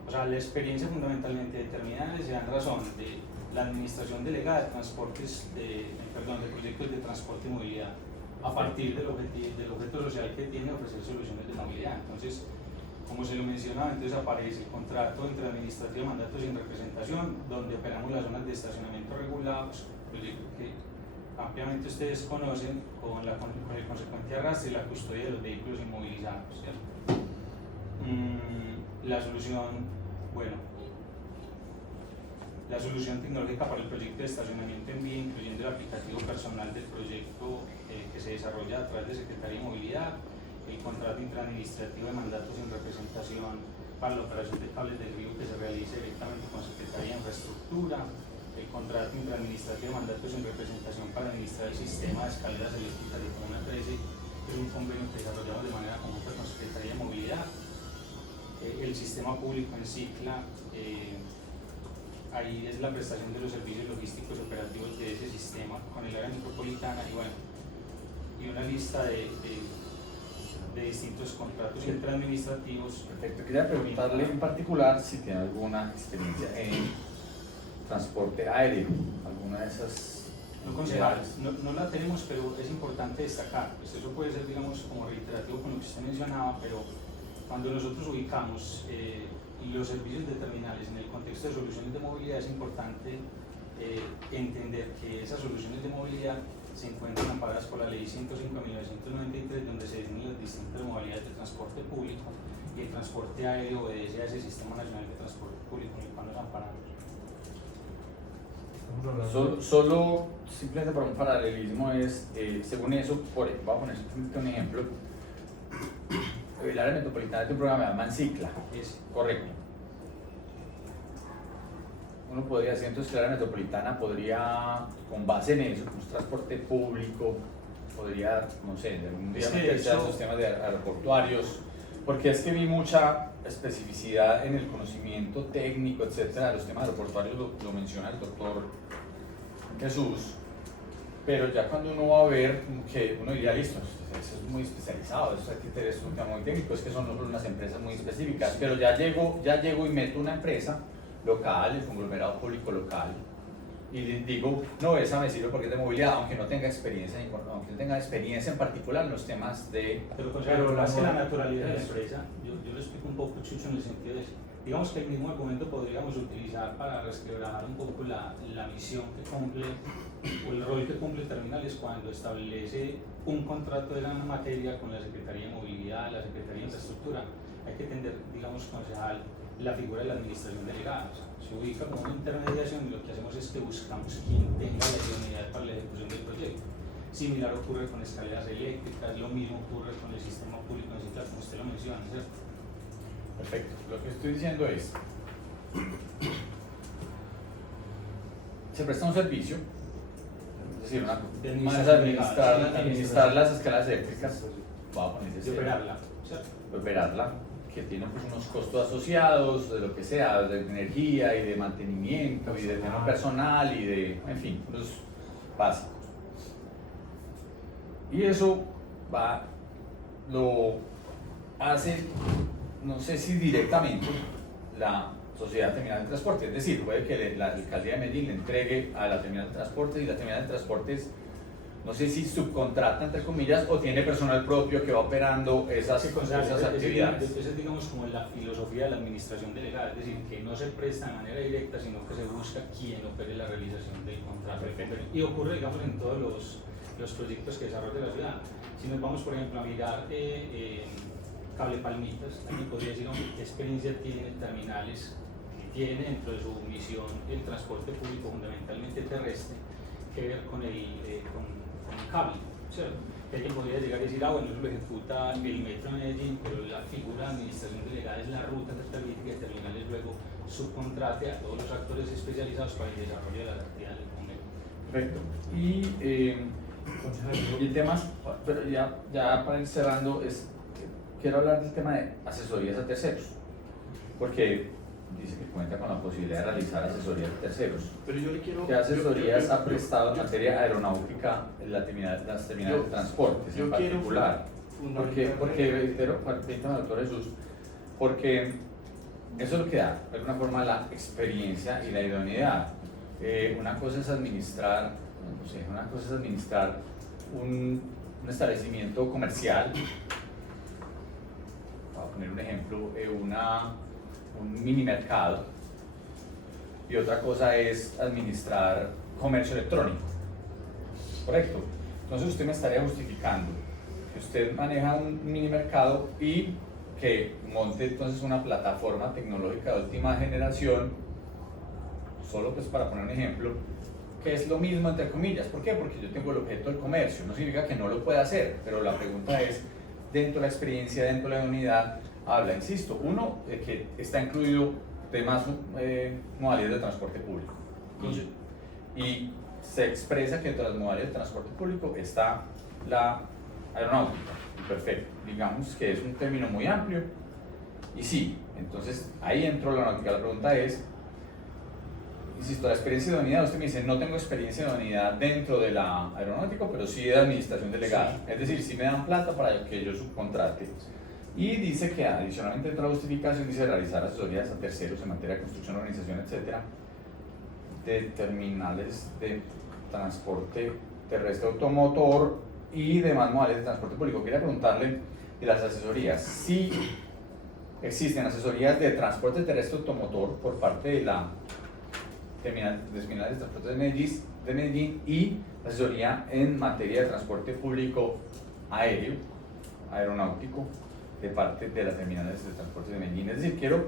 O sea, la experiencia fundamentalmente determinada se dan razón de la administración delegada de transportes, de proyectos de transporte y movilidad, a partir del objeto social que tiene ofrecer soluciones de movilidad. Entonces, como se lo mencionaba, entonces aparece el contrato entre administrativo de mandatos sin representación, donde operamos las zonas de estacionamiento regulados, proyecto que ampliamente ustedes conocen, con el consecuente arrastre y la custodia de los vehículos inmovilizados, ¿cierto? La solución tecnológica para el proyecto de estacionamiento en vía, incluyendo el aplicativo personal del proyecto que se desarrolla a través de Secretaría de Movilidad, el contrato interadministrativo de mandatos sin representación para la operación de cables de río que se realice directamente con Secretaría de Infraestructura, el contrato interadministrativo de mandatos sin representación para administrar el sistema de escaleras eléctricas de Comuna 13, que es un convenio que desarrollamos de manera conjunta con Secretaría de Movilidad, el sistema público en Cicla, ahí es la prestación de los servicios logísticos y operativos de ese sistema con el área metropolitana, y bueno, y una lista de distintos contratos interadministrativos. Perfecto, quería preguntarle en particular si tiene alguna experiencia en transporte aéreo, alguna de esas. No, concejal, no la tenemos, pero es importante destacar, pues eso puede ser, digamos, como reiterativo con lo que usted mencionaba, pero cuando nosotros ubicamos los servicios de terminales en el contexto de soluciones de movilidad, es importante entender que esas soluciones de movilidad se encuentran amparadas por la Ley 105/1993, donde se definen las distintas modalidades de transporte público, y el transporte aéreo obedece a ese Sistema Nacional de Transporte Público en el cual nos amparamos. Solo simplemente para un paralelismo es, según eso, voy a poner un ejemplo, el área metropolitana tiene un programa que se llama Mancicla, es correcto. Uno podría decir entonces que la área metropolitana podría, con base en eso, con transporte público, podría, no sé, de algún día meterse a esos temas de aeroportuarios, porque es que vi mucha especificidad en el conocimiento técnico, etcétera, de los temas aeroportuarios, lo menciona el doctor Jesús, pero ya cuando uno va a ver, que uno diría, listo, eso es muy especializado, eso hay que tener un tema muy técnico, es que son unas empresas muy específicas, pero ya llego y meto una empresa local, el conglomerado público local, y digo, no, esa me sirve porque es de movilidad, aunque no tenga experiencia en particular en los temas de... Pero más que la naturalidad de la empresa, yo lo explico un poco, Chucho, en el sentido de, digamos que el mismo argumento podríamos utilizar para resquebrajar un poco la misión que cumple, o el rol que cumple Terminales cuando establece un contrato de la materia con la Secretaría de Movilidad, la Secretaría de Infraestructura. Hay que entender, digamos, concejal, la figura de la administración delegada. O sea, se ubica como una intermediación, y lo que hacemos es que buscamos quien tenga la idoneidad para la ejecución del proyecto. Similar ocurre con escaleras eléctricas, lo mismo ocurre con el sistema público en Cicla, como usted lo menciona, ¿cierto? Perfecto. Lo que estoy diciendo es, se presta un servicio, es decir, administrar las escaleras eléctricas, va a ponerse De operarla, ¿cierto? operarla, que tiene pues unos costos asociados de lo que sea, de energía y de mantenimiento y de tema personal y de, en fin, los básicos. Y eso lo hace, no sé si directamente, la Sociedad Terminal de Transporte, es decir, puede que la Alcaldía de Medellín le entregue a la Terminal de Transportes, y la Terminal de Transportes, no sé si subcontrata, entre comillas, o tiene personal propio que va operando esas actividades. Esa es, digamos, como la filosofía de la administración delegada, es decir, que no se presta de manera directa, sino que se busca quien opere la realización del contrato. Y ocurre, digamos, en todos los proyectos que desarrolla la ciudad. Si nos vamos, por ejemplo, a mirar Cable Palmitas, alguien podría decir, ¿qué experiencia tiene Terminales, que tiene dentro de su misión el transporte público fundamentalmente terrestre que ver con el cable, ¿cierto? Alguien podría llegar y decir, bueno, eso lo ejecuta el Metro de Medellín, pero la figura de administración delegada es la ruta que permite que terminales luego subcontrate a todos los actores especializados para el desarrollo de las actividades del convenio. Perfecto. Y el tema, pero ya para ir cerrando, quiero hablar del tema de asesorías a terceros, porque dice que cuenta con la posibilidad de realizar asesorías a terceros. Pero yo le quiero... ¿Qué asesorías ha prestado en materia aeronáutica en las terminales de transportes en particular? Porque reitero, permítame, doctor Jesús, porque eso es lo que da, de alguna forma, la experiencia y la idoneidad. Una cosa es administrar, no sé, una cosa es administrar un establecimiento comercial, para poner un ejemplo, un mini mercado, y otra cosa es administrar comercio electrónico, ¿correcto? Entonces usted me estaría justificando que usted maneja un mini mercado y que monte entonces una plataforma tecnológica de última generación, solo pues para poner un ejemplo, que es lo mismo entre comillas. ¿Por qué? Porque yo tengo el objeto del comercio, no significa que no lo pueda hacer, pero la pregunta es, dentro de la experiencia, dentro de la unidad, habla, insisto, uno, de que está incluido demás modalidades de transporte público y se expresa que entre las modalidades de transporte público está la aeronáutica. Perfecto, digamos que es un término muy amplio y sí, entonces ahí entró la aeronáutica. La pregunta es, insisto, la experiencia de unidad, usted me dice, no tengo experiencia de unidad dentro de la aeronáutica, pero sí de administración delegada, sí. Es decir, sí me dan plata para que yo subcontrate. Y dice que adicionalmente dentro de la justificación dice realizar asesorías a terceros en materia de construcción, organización, etcétera, de terminales de transporte terrestre automotor y demás modalidades de transporte público. Quería preguntarle de las asesorías, si existen asesorías de transporte terrestre automotor por parte de la terminales de transporte de Medellín y asesoría en materia de transporte público aéreo, aeronáutico, de parte de las terminales de transporte de Medellín. Es decir, quiero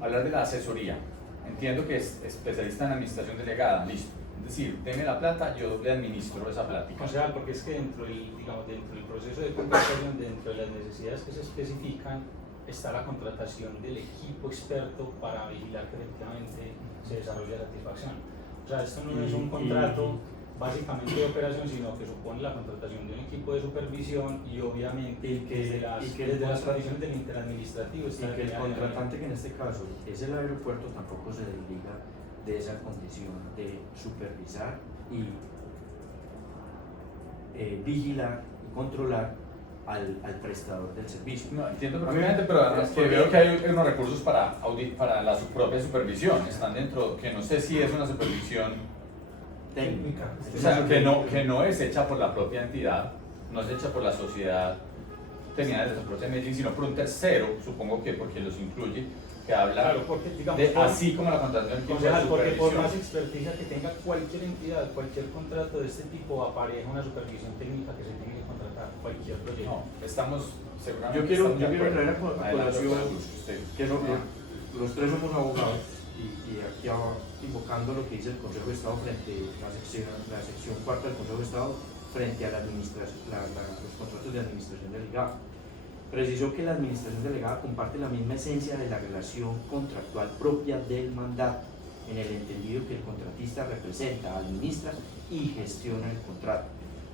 hablar de la asesoría. Entiendo que es especialista en administración delegada, listo. Es decir, deme la plata, yo le administro esa plática. O sea, porque es que dentro del proceso de contratación, dentro de las necesidades que se especifican, está la contratación del equipo experto para vigilar que efectivamente se desarrolle la satisfacción. O sea, esto no es un contrato básicamente de operación, sino que supone la contratación de un equipo de supervisión y obviamente desde las condiciones del interadministrativo. Y que el contratante, que en este caso es el aeropuerto, tampoco se desliga de esa condición de supervisar y vigilar y controlar al prestador del servicio. No, entiendo perfectamente, pero además que veo que hay unos recursos para la propia supervisión, están dentro, que no sé si es una supervisión técnica. O sea, que no es hecha por la propia entidad, no es hecha por la sociedad terminal de transporte de Medellín, sino por un tercero, supongo que porque los incluye, que habla claro, porque, digamos, de así como la contratación del equipo de supervisión. Porque por más experticia que tenga cualquier entidad, cualquier contrato de este tipo apareja una supervisión técnica que se tiene que contratar, cualquier proyecto. No, estamos seguramente. Yo quiero traer a colación que los tres somos abogados y aquí invocando lo que dice el Consejo de Estado frente a la sección cuarta del Consejo de Estado frente a la administración, los contratos de administración delegada. Precisó que la administración delegada comparte la misma esencia de la relación contractual propia del mandato, en el entendido que el contratista representa, administra y gestiona el contrato.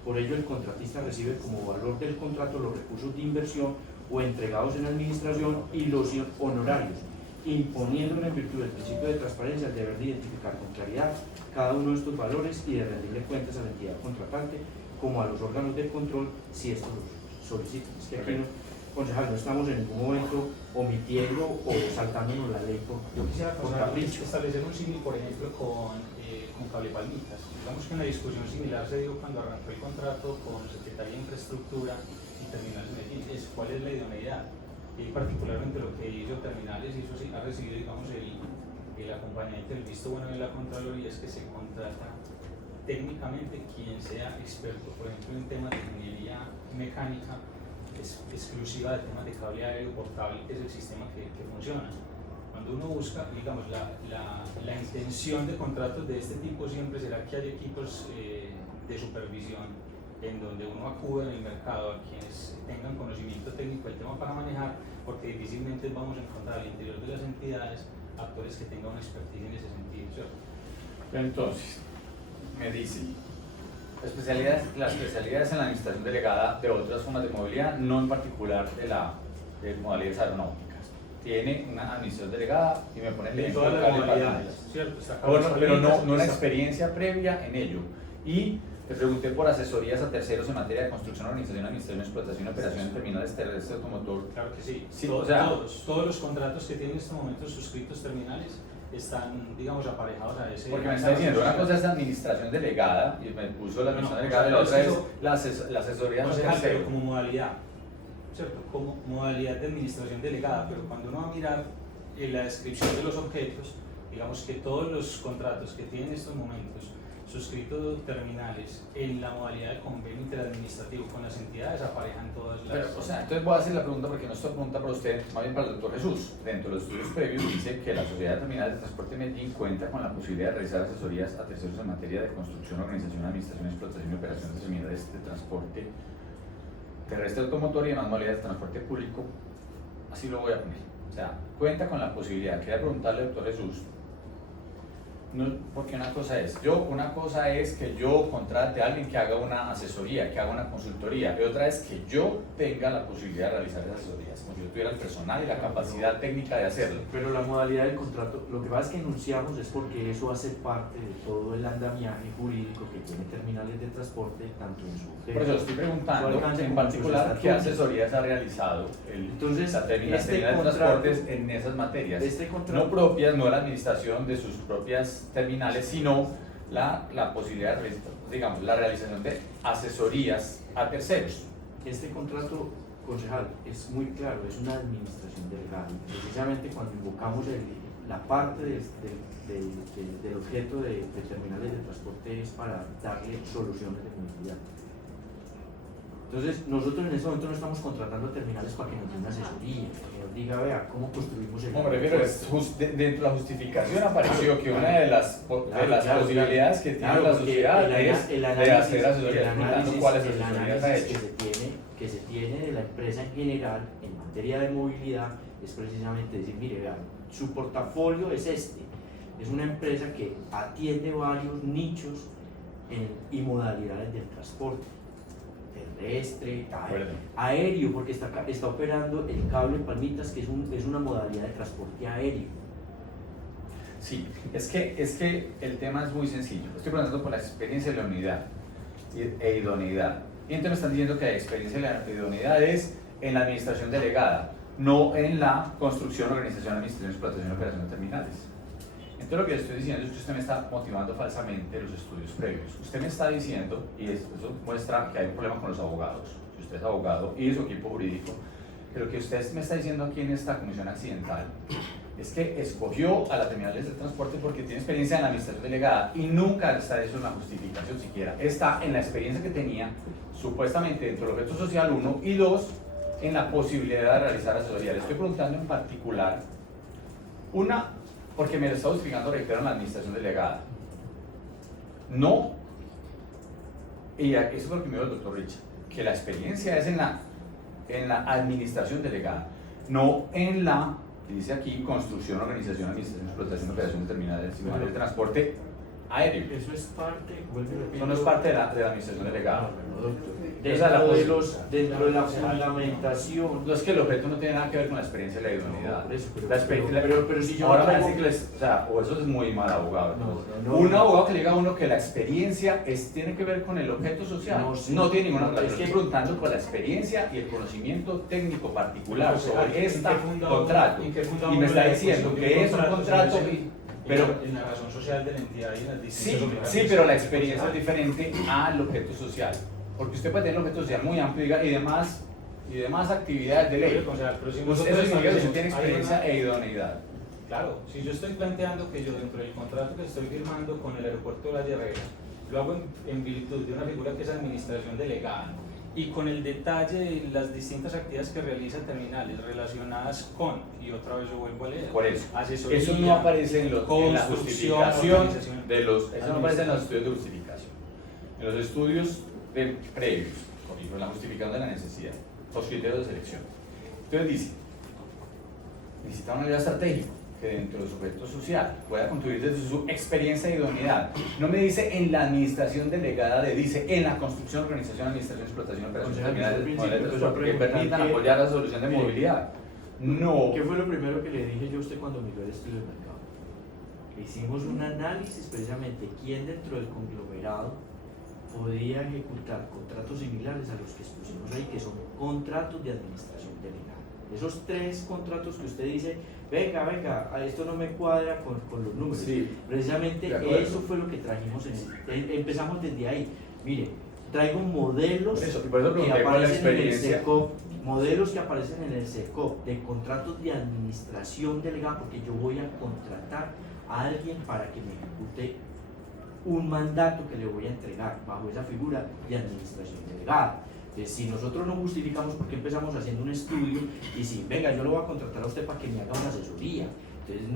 Por ello, el contratista recibe como valor del contrato los recursos de inversión o entregados en administración y los honorarios, imponiendo en virtud del principio de transparencia el deber de identificar con claridad cada uno de estos valores y de rendirle cuentas a la entidad contratante como a los órganos de control si estos los solicitan. Es que aquí, concejal, no estamos en ningún momento omitiendo o saltándonos la ley por capricho. Establecer un símil, por ejemplo, con Cable Palmitas. Digamos que una discusión similar se dio cuando arrancó el contrato con Secretaría de Infraestructura y Terminales de Medellín. ¿Cuál es la idoneidad? Y particularmente lo que hizo Terminales ha recibido, digamos, el acompañamiento del visto bueno de la Contraloría, es que se contrata técnicamente quien sea experto, por ejemplo, en temas de ingeniería mecánica, exclusiva de temas de cable aéreo portable, que es el sistema que funciona. cuando uno busca, digamos, la intención de contratos de este tipo siempre será que haya equipos de supervisión en donde uno acude en el mercado a quienes tengan conocimiento técnico del tema para manejar, porque difícilmente vamos a encontrar al interior de las entidades actores que tengan una expertise en ese sentido, ¿cierto? Entonces, me dice, las especialidades en la administración delegada de otras formas de movilidad, no en particular de modalidades aeronáuticas. Tiene una administración delegada y me pone el De ejemplo todas de las Cali modalidades, Patrullas. ¿cierto? Está Bueno, pero no una está- experiencia previa en ello. Y te pregunté por asesorías a terceros en materia de construcción, organización, administración, explotación y operación en terminales terrestres automotor. Claro que sí. Sí, Todos, o sea, todos los contratos que tienen en este momento suscritos terminales están, digamos, aparejados a ese. Porque me está diciendo, una cosa es la administración delegada, y me puso la administración delegada, y la otra es la asesoría a Concejal, pero terceros. como modalidad, ¿cierto? Como modalidad de administración delegada, pero cuando uno va a mirar en la descripción de los objetos, digamos que todos los contratos que tienen en estos momentos suscritos terminales en la modalidad de convenio interadministrativo con las entidades aparejan todas las... Pero, o sea, entonces voy a hacer la pregunta porque no es una pregunta para usted, más bien para el doctor Jesús. Dentro de los estudios previos dice que la Sociedad de Terminales de Transporte Medellín cuenta con la posibilidad de realizar asesorías a terceros en materia de construcción, organización, administración, explotación y operación de terminales de transporte terrestre automotor y demás modalidades de transporte público. Así lo voy a poner. O sea, cuenta con la posibilidad. Quería preguntarle al doctor Jesús. No, porque una cosa es que yo contrate a alguien que haga una asesoría, que haga una consultoría, y otra es que yo tenga la posibilidad de realizar esas asesorías, como si yo tuviera el personal y la capacidad técnica de hacerlo. Pero la modalidad del contrato, lo que pasa es que enunciamos es porque eso hace parte de todo el andamiaje jurídico que tiene terminales de transporte, tanto en su Por eso estoy preguntando en particular qué asesorías ha realizado Entonces, la terminal este de contrato- transportes en esas materias, este contrato, no propias, no la administración de sus propias terminales, sino la posibilidad de, digamos, la realización de asesorías a terceros. este contrato, concejal, es muy claro, es una administración delegada. Precisamente cuando invocamos la parte del objeto de terminales de transporte es para darle soluciones de movilidad. Entonces, nosotros en este momento no estamos contratando terminales para que nos den una asesoría, que nos diga, vea, cómo construimos el No, me refiero, dentro de la justificación apareció que una de las posibilidades que tiene la sociedad es de hacer asesorías. ¿Cuáles asesorías ha hecho? que se tiene de la empresa en general en materia de movilidad es precisamente decir, mire, vea, su portafolio es este. Es una empresa que atiende varios nichos y modalidades del transporte. Terrestre, aéreo, porque está operando el cable en Palmitas, que es una modalidad de transporte aéreo. Sí, es que el tema es muy sencillo. Estoy preguntando por la experiencia y la unidad e idoneidad. Y entonces me están diciendo que la experiencia y la idoneidad es en la administración delegada, no en la construcción, organización, administración, explotación y operación de terminales. Entonces lo que le estoy diciendo es que usted me está motivando falsamente los estudios previos. Usted me está diciendo, y eso muestra que hay un problema con los abogados, si usted es abogado y su equipo jurídico, que lo que usted me está diciendo aquí en esta comisión accidental es que escogió a las terminales de transporte porque tiene experiencia en la administración delegada y nunca está eso en la justificación siquiera. Está en la experiencia que tenía supuestamente dentro del objeto social 1 y 2 en la posibilidad de realizar asesoría. Le estoy preguntando en particular porque me lo está justificando, reitero, en la administración delegada. No, y eso es lo que me dijo el doctor Richard, que la experiencia es en la administración delegada, no en la, dice aquí, construcción, organización, administración, explotación, operación de terminales y de transporte aéreo. Eso es parte, vuelvo y repito, Eso no es parte de la administración delegada. Dentro de la fundamentación. No es que el objeto no tiene nada que ver con la experiencia y la idoneidad. Pero si yo ahora no me tengo- dice que o eso es muy mal abogado. No. Un abogado que le diga a uno que la experiencia tiene que ver con el objeto social, No, sí. no tiene ninguna No, relación. es que- Estoy preguntando por la experiencia y el conocimiento técnico particular sobre ¿En este qué fundamento- contrato. en qué Y fundamento me está le diciendo puso que es un contrato, pero en la razón social de la entidad y en las distintas sí, obligaciones. pero la experiencia es diferente al objeto social. Porque usted puede tener un objeto social muy amplio y demás actividades de ley. O sea, pero si Eso nosotros significa que usted establecemos- tiene hay experiencia una- e idoneidad. Claro, si yo estoy planteando que yo dentro del contrato que estoy firmando con el aeropuerto de La Herrera, lo hago en virtud de una figura que es administración delegada y con el detalle de las distintas actividades que realiza terminales relacionadas con, y otra vez yo vuelvo a leer, Por eso, asesoría, eso no aparece en la construcción, justificación organización. de los, eso no aparece en los estudios de justificación. En los estudios previos, corrijo, en la justificación de la necesidad, los criterios de selección. Entonces dice, necesita una idea estratégica que dentro de su objeto social pueda contribuir desde su experiencia e idoneidad. No me dice en la administración delegada, le dice en la construcción, organización, administración, explotación, operación terminales de modelo de transporte que permitan apoyar la solución de movilidad. No. ¿Qué fue lo primero que le dije yo a usted cuando miró el estudio de mercado? Hicimos un análisis precisamente quién dentro del conglomerado podía ejecutar contratos similares a los que expusimos ahí, que son contratos de administración delegada. Esos 3 contratos que usted dice, venga, esto no me cuadra con los números. Sí, Precisamente eso fue lo que trajimos empezamos desde ahí. Mire, traigo modelos por eso que pregunté cuál es la aparecen en el experiencia. SECOP, modelos que aparecen en el SECOP de contratos de administración delegada, porque yo voy a contratar a alguien para que me ejecute un mandato que le voy a entregar bajo esa figura de administración delegada. Entonces, si nosotros no justificamos por qué empezamos haciendo un estudio y si, venga, yo lo voy a contratar a usted para que me haga una asesoría, entonces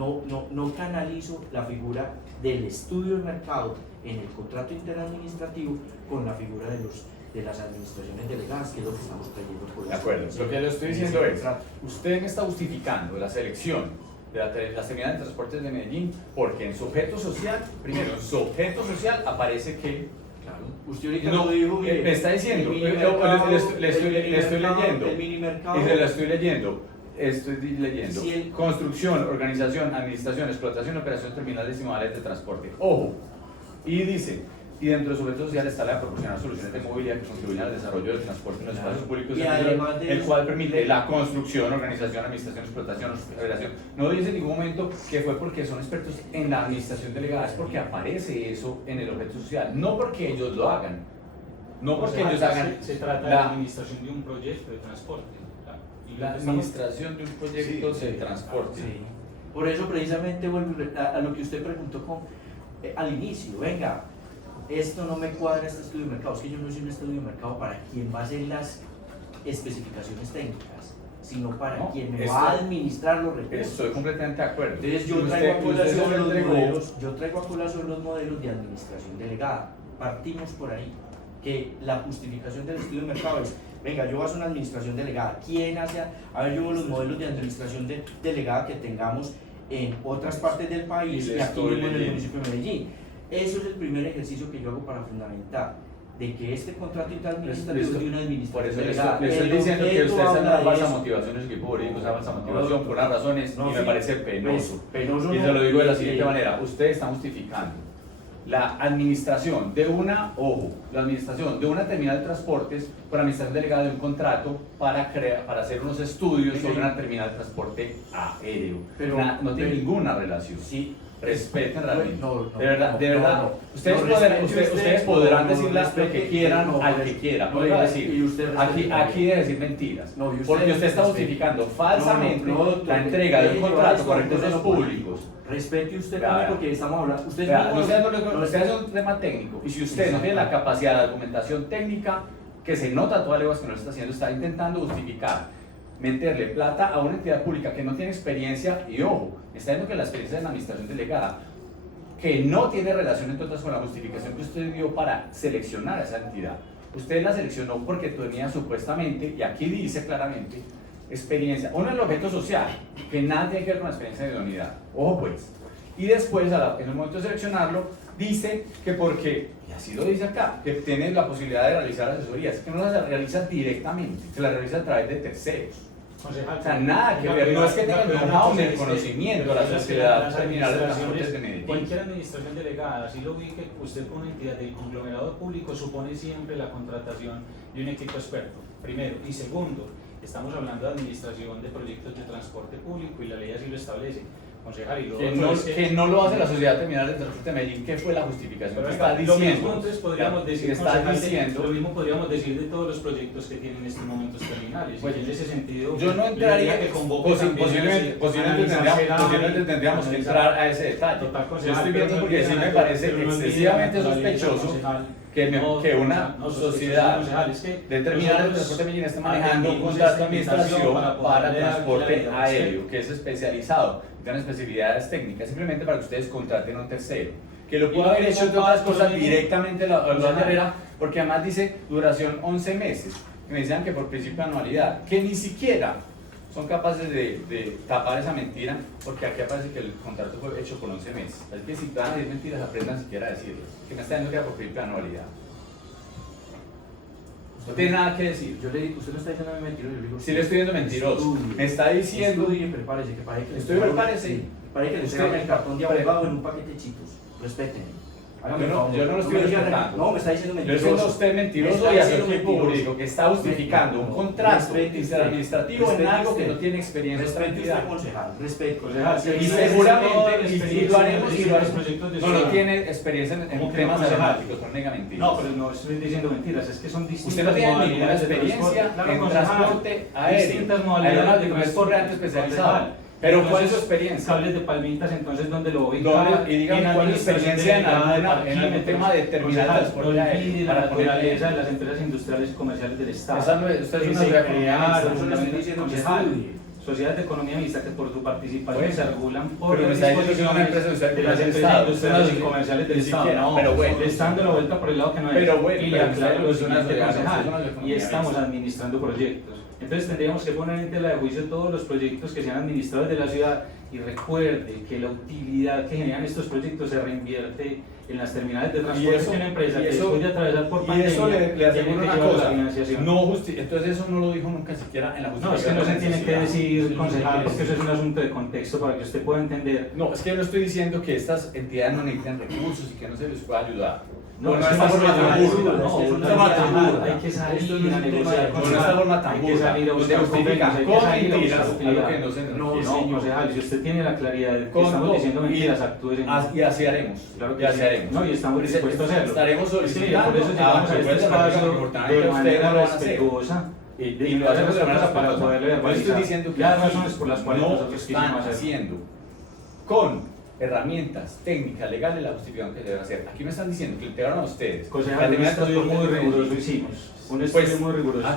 no canalizo la figura del estudio de mercado en el contrato interadministrativo con la figura de las administraciones delegadas, que es lo que estamos trayendo por De acuerdo, lo que le estoy diciendo es, usted me está justificando la selección de las terminales de transportes de Medellín porque en su objeto social, primero, en su objeto social aparece que Claro. Usted ahorita no, lo dijo, me está diciendo, el le estoy leyendo, el mini mercado, y se la estoy leyendo, Si el- construcción, organización, administración, explotación, operación terminales y modales de transporte. Ojo, y dice, y dentro de su objeto social está la de proporcionar soluciones de movilidad que contribuyan al desarrollo del transporte en los Claro. espacios públicos, Y además de el eso, cual permite la construcción, organización, administración, explotación, operación. No dice en ningún momento que fue porque son expertos en la administración delegada, es porque aparece eso en el objeto social, no porque ellos lo hagan, no porque ellos hagan Se trata de la administración de un proyecto de transporte. Y la lo que estamos- administración de un proyecto de transporte. Sí. Por eso precisamente vuelvo a lo que usted preguntó al inicio, venga, esto no me cuadra este estudio de mercado, es que yo no hice un estudio de mercado para quien va a hacer las especificaciones técnicas, sino para No, quien me esto- va a administrar los recursos. Estoy completamente de acuerdo. Entonces yo Y traigo a usted colación se lo los entregó. modelos, los modelos de administración delegada. Partimos por ahí, que la justificación del estudio de mercado es, venga, yo voy a hacer una administración delegada. ¿Quién hace? A ver, yo veo los modelos de administración delegada que tengamos en otras partes del país Y y le aquí estoy mismo en el leyendo. municipio de Medellín. Eso es el primer ejercicio que yo hago para fundamentar de que este contrato interadministrativo es de una Por administración eso le delegada. estoy El diciendo que objeto usted está habla en de falsa eso. motivación, su equipo jurídico esa falsa motivación por unas razones No, y me sí. parece penoso. Penoso Y no, se lo digo de la siguiente eh, manera, usted está justificando la administración de una, ojo, la administración de una terminal de transportes con la administración delegada de un contrato para hacer unos estudios sobre una terminal de transporte aéreo. Pero- No tiene pero- ninguna relación. Sí. Respeten realmente. No, de verdad. no. Ustedes, No, podrán- respete usted, ustedes podrán no, decir lo que respete, quieran no, al res- que quiera. no, Vuelvo a y decir, usted respete aquí también. debe decir mentiras. No, y usted Porque usted está respete. justificando falsamente No, doctor, la entrega de un llevar contrato esto por a un recursos terreno públicos. Respete usted Vea, también vea. porque estamos hablando. Usted Vea, mismo no sea- no usted es un tema técnico y si usted no tiene la Exacto. capacidad de argumentación técnica, que se nota todas las leguas que no lo está haciendo, está intentando justificar, meterle plata a una entidad pública que no tiene experiencia y ojo, está diciendo que la experiencia de la administración delegada, que no tiene relación entre otras con la justificación que usted dio para seleccionar a esa entidad. Usted la seleccionó porque tenía supuestamente, y aquí dice claramente, experiencia, uno en el objeto social, que nada tiene que ver con la experiencia de idoneidad. Ojo pues. Y después, en el momento de seleccionarlo, dice que porque, y así lo dice acá, que tiene la posibilidad de realizar asesorías, que no las realiza directamente, que las realiza a través de terceros. Concejal, O sea, nada que ver, no es que tenga el know-how ni el conocimiento de la sociedad terminal de transportes de Medellín. Cualquier administración delegada, así lo ubique usted con una entidad del conglomerado público, supone siempre la contratación de un equipo experto, primero. Y segundo, estamos hablando de administración de proyectos de transporte público y la ley así lo establece. Concejal, y lo otro es Que no lo hace la sociedad terminal de transporte de Medellín, que fue la justificación pero que está está lo mismo, diciendo. entonces podríamos decir, está concejal, diciendo. lo mismo podríamos decir de todos los proyectos que tienen en estos momentos terminales. Pues, y en ese sentido, Yo no le entraría, diría que convoque también posiblemente tendríamos que entrar a ese detalle. Total, Yo concejal, estoy pero viendo no porque sí olvide me nada, parece pero no olvide excesivamente la ley, sospechoso concejal. que una sociedad determinada de transporte de Medellín esté manejando un contrato de administración para transporte aéreo, que es especializado, tiene especificidades técnicas, simplemente para que ustedes contraten a un tercero, que lo pueda haber hecho de otras cosas directamente la carrera, porque además dice duración 11 meses, que me decían que por principio de anualidad, que ni siquiera son capaces de tapar esa mentira, porque aquí aparece que el contrato fue hecho por 11 meses. Así que si van a decir mentiras, aprendan siquiera a decirlas. Que me está diciendo que era por principio de anualidad. No tiene nada que decir. Yo le digo, usted no está diciendo mentiroso, yo le digo. Si le estoy diciendo mentiroso, me está diciendo. Estudie, prepárese, que parece que. Estoy prepárese. Sí, parece que le Usted- entregan el cartón de abogado en un paquete de chitos. Respeten. Yo no lo estoy respetando. No, me está diciendo Yo mentiroso. estoy diciendo usted mentiroso Me está y a su diciendo equipo mentiroso. jurídico que está justificando un contrato interadministrativo en algo que no tiene experiencia en Respete tranquilidad. usted, concejal. Respete. Y seguramente, y lo haremos, no, no tiene experiencia en ¿Cómo que temas no, concejal? aeronáuticos, no nega mentiras. No, pero no estoy diciendo mentiras, es que son distintas. Usted no tiene ninguna modalidades de experiencia transporte. Claro, en concejal, transporte aéreo. distintas modalidades de Aeronáutico, no es transporte, correante especializado. concejal. Pero ¿cuál es Entonces, su experiencia? Cables de palmitas, entonces, ¿dónde lo ubica? ¿Dónde? Y dígame cuál es su experiencia en algún tema de terminal de transporte aéreo para para poner naturaleza de las empresas industriales y comerciales del Estado. Esa no es- usted es Que una se sociedad crearon, comunista, yo no estoy diciendo que concejal, estudie. sociedades de economía mixta que por su participación Bueno, se regulan por pero me las está diciendo que es una empresa disposiciones de las del empresas Estado. industriales y Usted no- comerciales del ni Estado. siquiera, No, pero bueno. le está dando la vuelta por el lado que no es. Pero bueno, y le pero aclaro usted lo es una siguiente, sociedad, concejal, usted es una y economía estamos mixta. administrando proyectos. Entonces tendríamos que poner en tela de juicio todos los proyectos que sean administrados de la ciudad y recuerde que la utilidad que generan estos proyectos se reinvierte en las terminales de transporte eso- de una empresa y que eso- después de atravesar por Y pandemia eso le tiene aseguro que una llevar la cosa, financiación. entonces eso no lo dijo nunca siquiera en la No, es justificación. que no se de tiene que necesidad. decir, concejal, es que eso es un asunto de contexto para que usted pueda entender. No, es que yo no estoy diciendo que estas entidades no necesitan recursos y que no se les pueda ayudar. No, No, es de que esta no forma se tan puede burda, ayudar, no, no, de no, una forma no, tan no, burda. hay que salir Esto no es a un tema negociar, de- No, de concejal. esta forma tan Hay que burda, salir a donde buscar justifican convenios, hay que con salir a mentiras buscar algo que utilidad. no se No, No, señor. concejal, si usted tiene la claridad de que Con estamos todo, diciendo mentiras, actúe en y así haremos. Claro que y así sí. haremos. No, y estamos dispuestos a hacerlo. Estaremos Es que, mira, solicitando por eso llegamos a este propuestas espacio que de ustedes manera no lo van a hacer. respetuosa. Y lo hacemos de manera para respetuosa. poderle No estoy verbalizar diciendo que las aquí razones por las cuales no nosotros quisimos están hacerlo. haciendo con herramientas técnicas, legales, la justificación que deben hacer. Aquí me están diciendo que le entregaron a ustedes. Concejal, la un terminal de estudio transporte muy de riguroso Medellín. hicimos. Un Pues, estudio muy riguroso.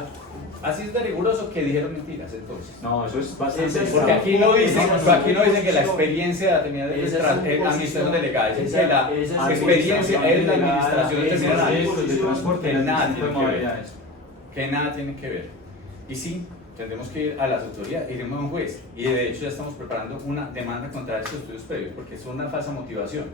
Así es de riguroso que dijeron mentiras entonces. No, eso es bastante. Ese es Porque aquí no dicen, No, no, aquí no no, dicen que la no, experiencia de la terminal de esa es administración delegada, dicen esa- que la esa es experiencia es la administración de esa es terminales, proyectos de transporte que en las nada distintas tiene que ver. modalidades. Que nada tiene que ver. Y sí, tendremos que ir a las autoridades, iremos a un juez. Y de hecho ya estamos preparando una demanda contra estos estudios previos, porque es una falsa motivación.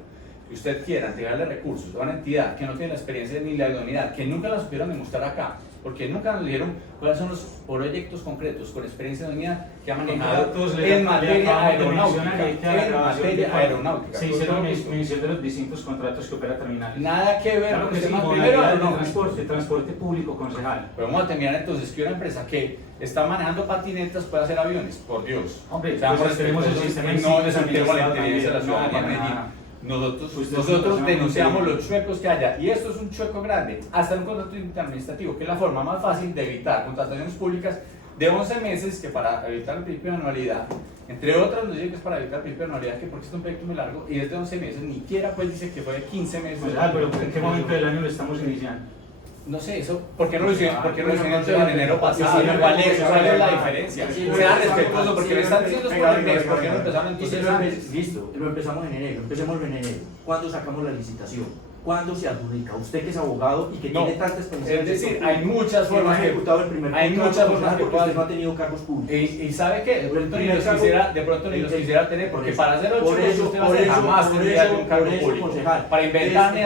Si usted quiera entregarle recursos a una entidad que no tiene la experiencia ni la idoneidad, que nunca la supieron demostrar acá, porque nunca nos dijeron cuáles son los proyectos concretos con experiencia de idoneidad que ha manejado Contratos, en materia aeronáutica. en En materia aeronáutica. Se hicieron mención de los distintos contratos que opera terminales. Nada que ver Claro con que el sí, tema primero primero de aeronáutico. transporte público, concejal. Pero vamos a terminar entonces que una empresa que está manejando patinetas puede hacer aviones, por Dios. Hombre, Seamos pues tenemos el respetuosos sistema y no les administrado la inteligencia de la también. ciudadanía No, de para Medellín. nada. Nosotros Usted denunciamos es los chuecos que haya, y esto es un chueco grande, hasta en un contrato interadministrativo, que es la forma más fácil de evitar contrataciones públicas de 11 meses, que para evitar el principio de anualidad, entre otras nos dicen que es para evitar el principio de anualidad, que porque es un proyecto muy largo, y es de 11 meses, ni siquiera pues dice que fue de 15 meses. Concejal, pero ¿en qué momento del año lo estamos iniciando? No sé, eso, ¿por qué no lo hicieron? ¿Por qué no lo hicieron en enero pasado? Sí, sí, ¿Cuál sí, es la diferencia? sí, Sea sí, respetuoso, porque sí, me están sí, diciendo venga, por el mes, venga, ¿por qué no venga. empezaron Entonces entonces? listo, lo empezamos en enero, empecémoslo en enero. ¿Cuándo sacamos la licitación? ¿Cuándo se adjudica? Usted que es abogado y que No, tiene tanta experiencia. es decir, hay muchas que no ha formas que... ejecutado el primer hay contrato, muchas formas que porque puedan- usted no ha tenido cargos públicos. Y sabe que de pronto ni primer los cargo- quisiera, de pronto ni los quisiera tener, porque para hacer 8 por meses eso, usted va a por hacer eso, jamás por tendría eso, un cargo por eso, público. concejal. Para inventarme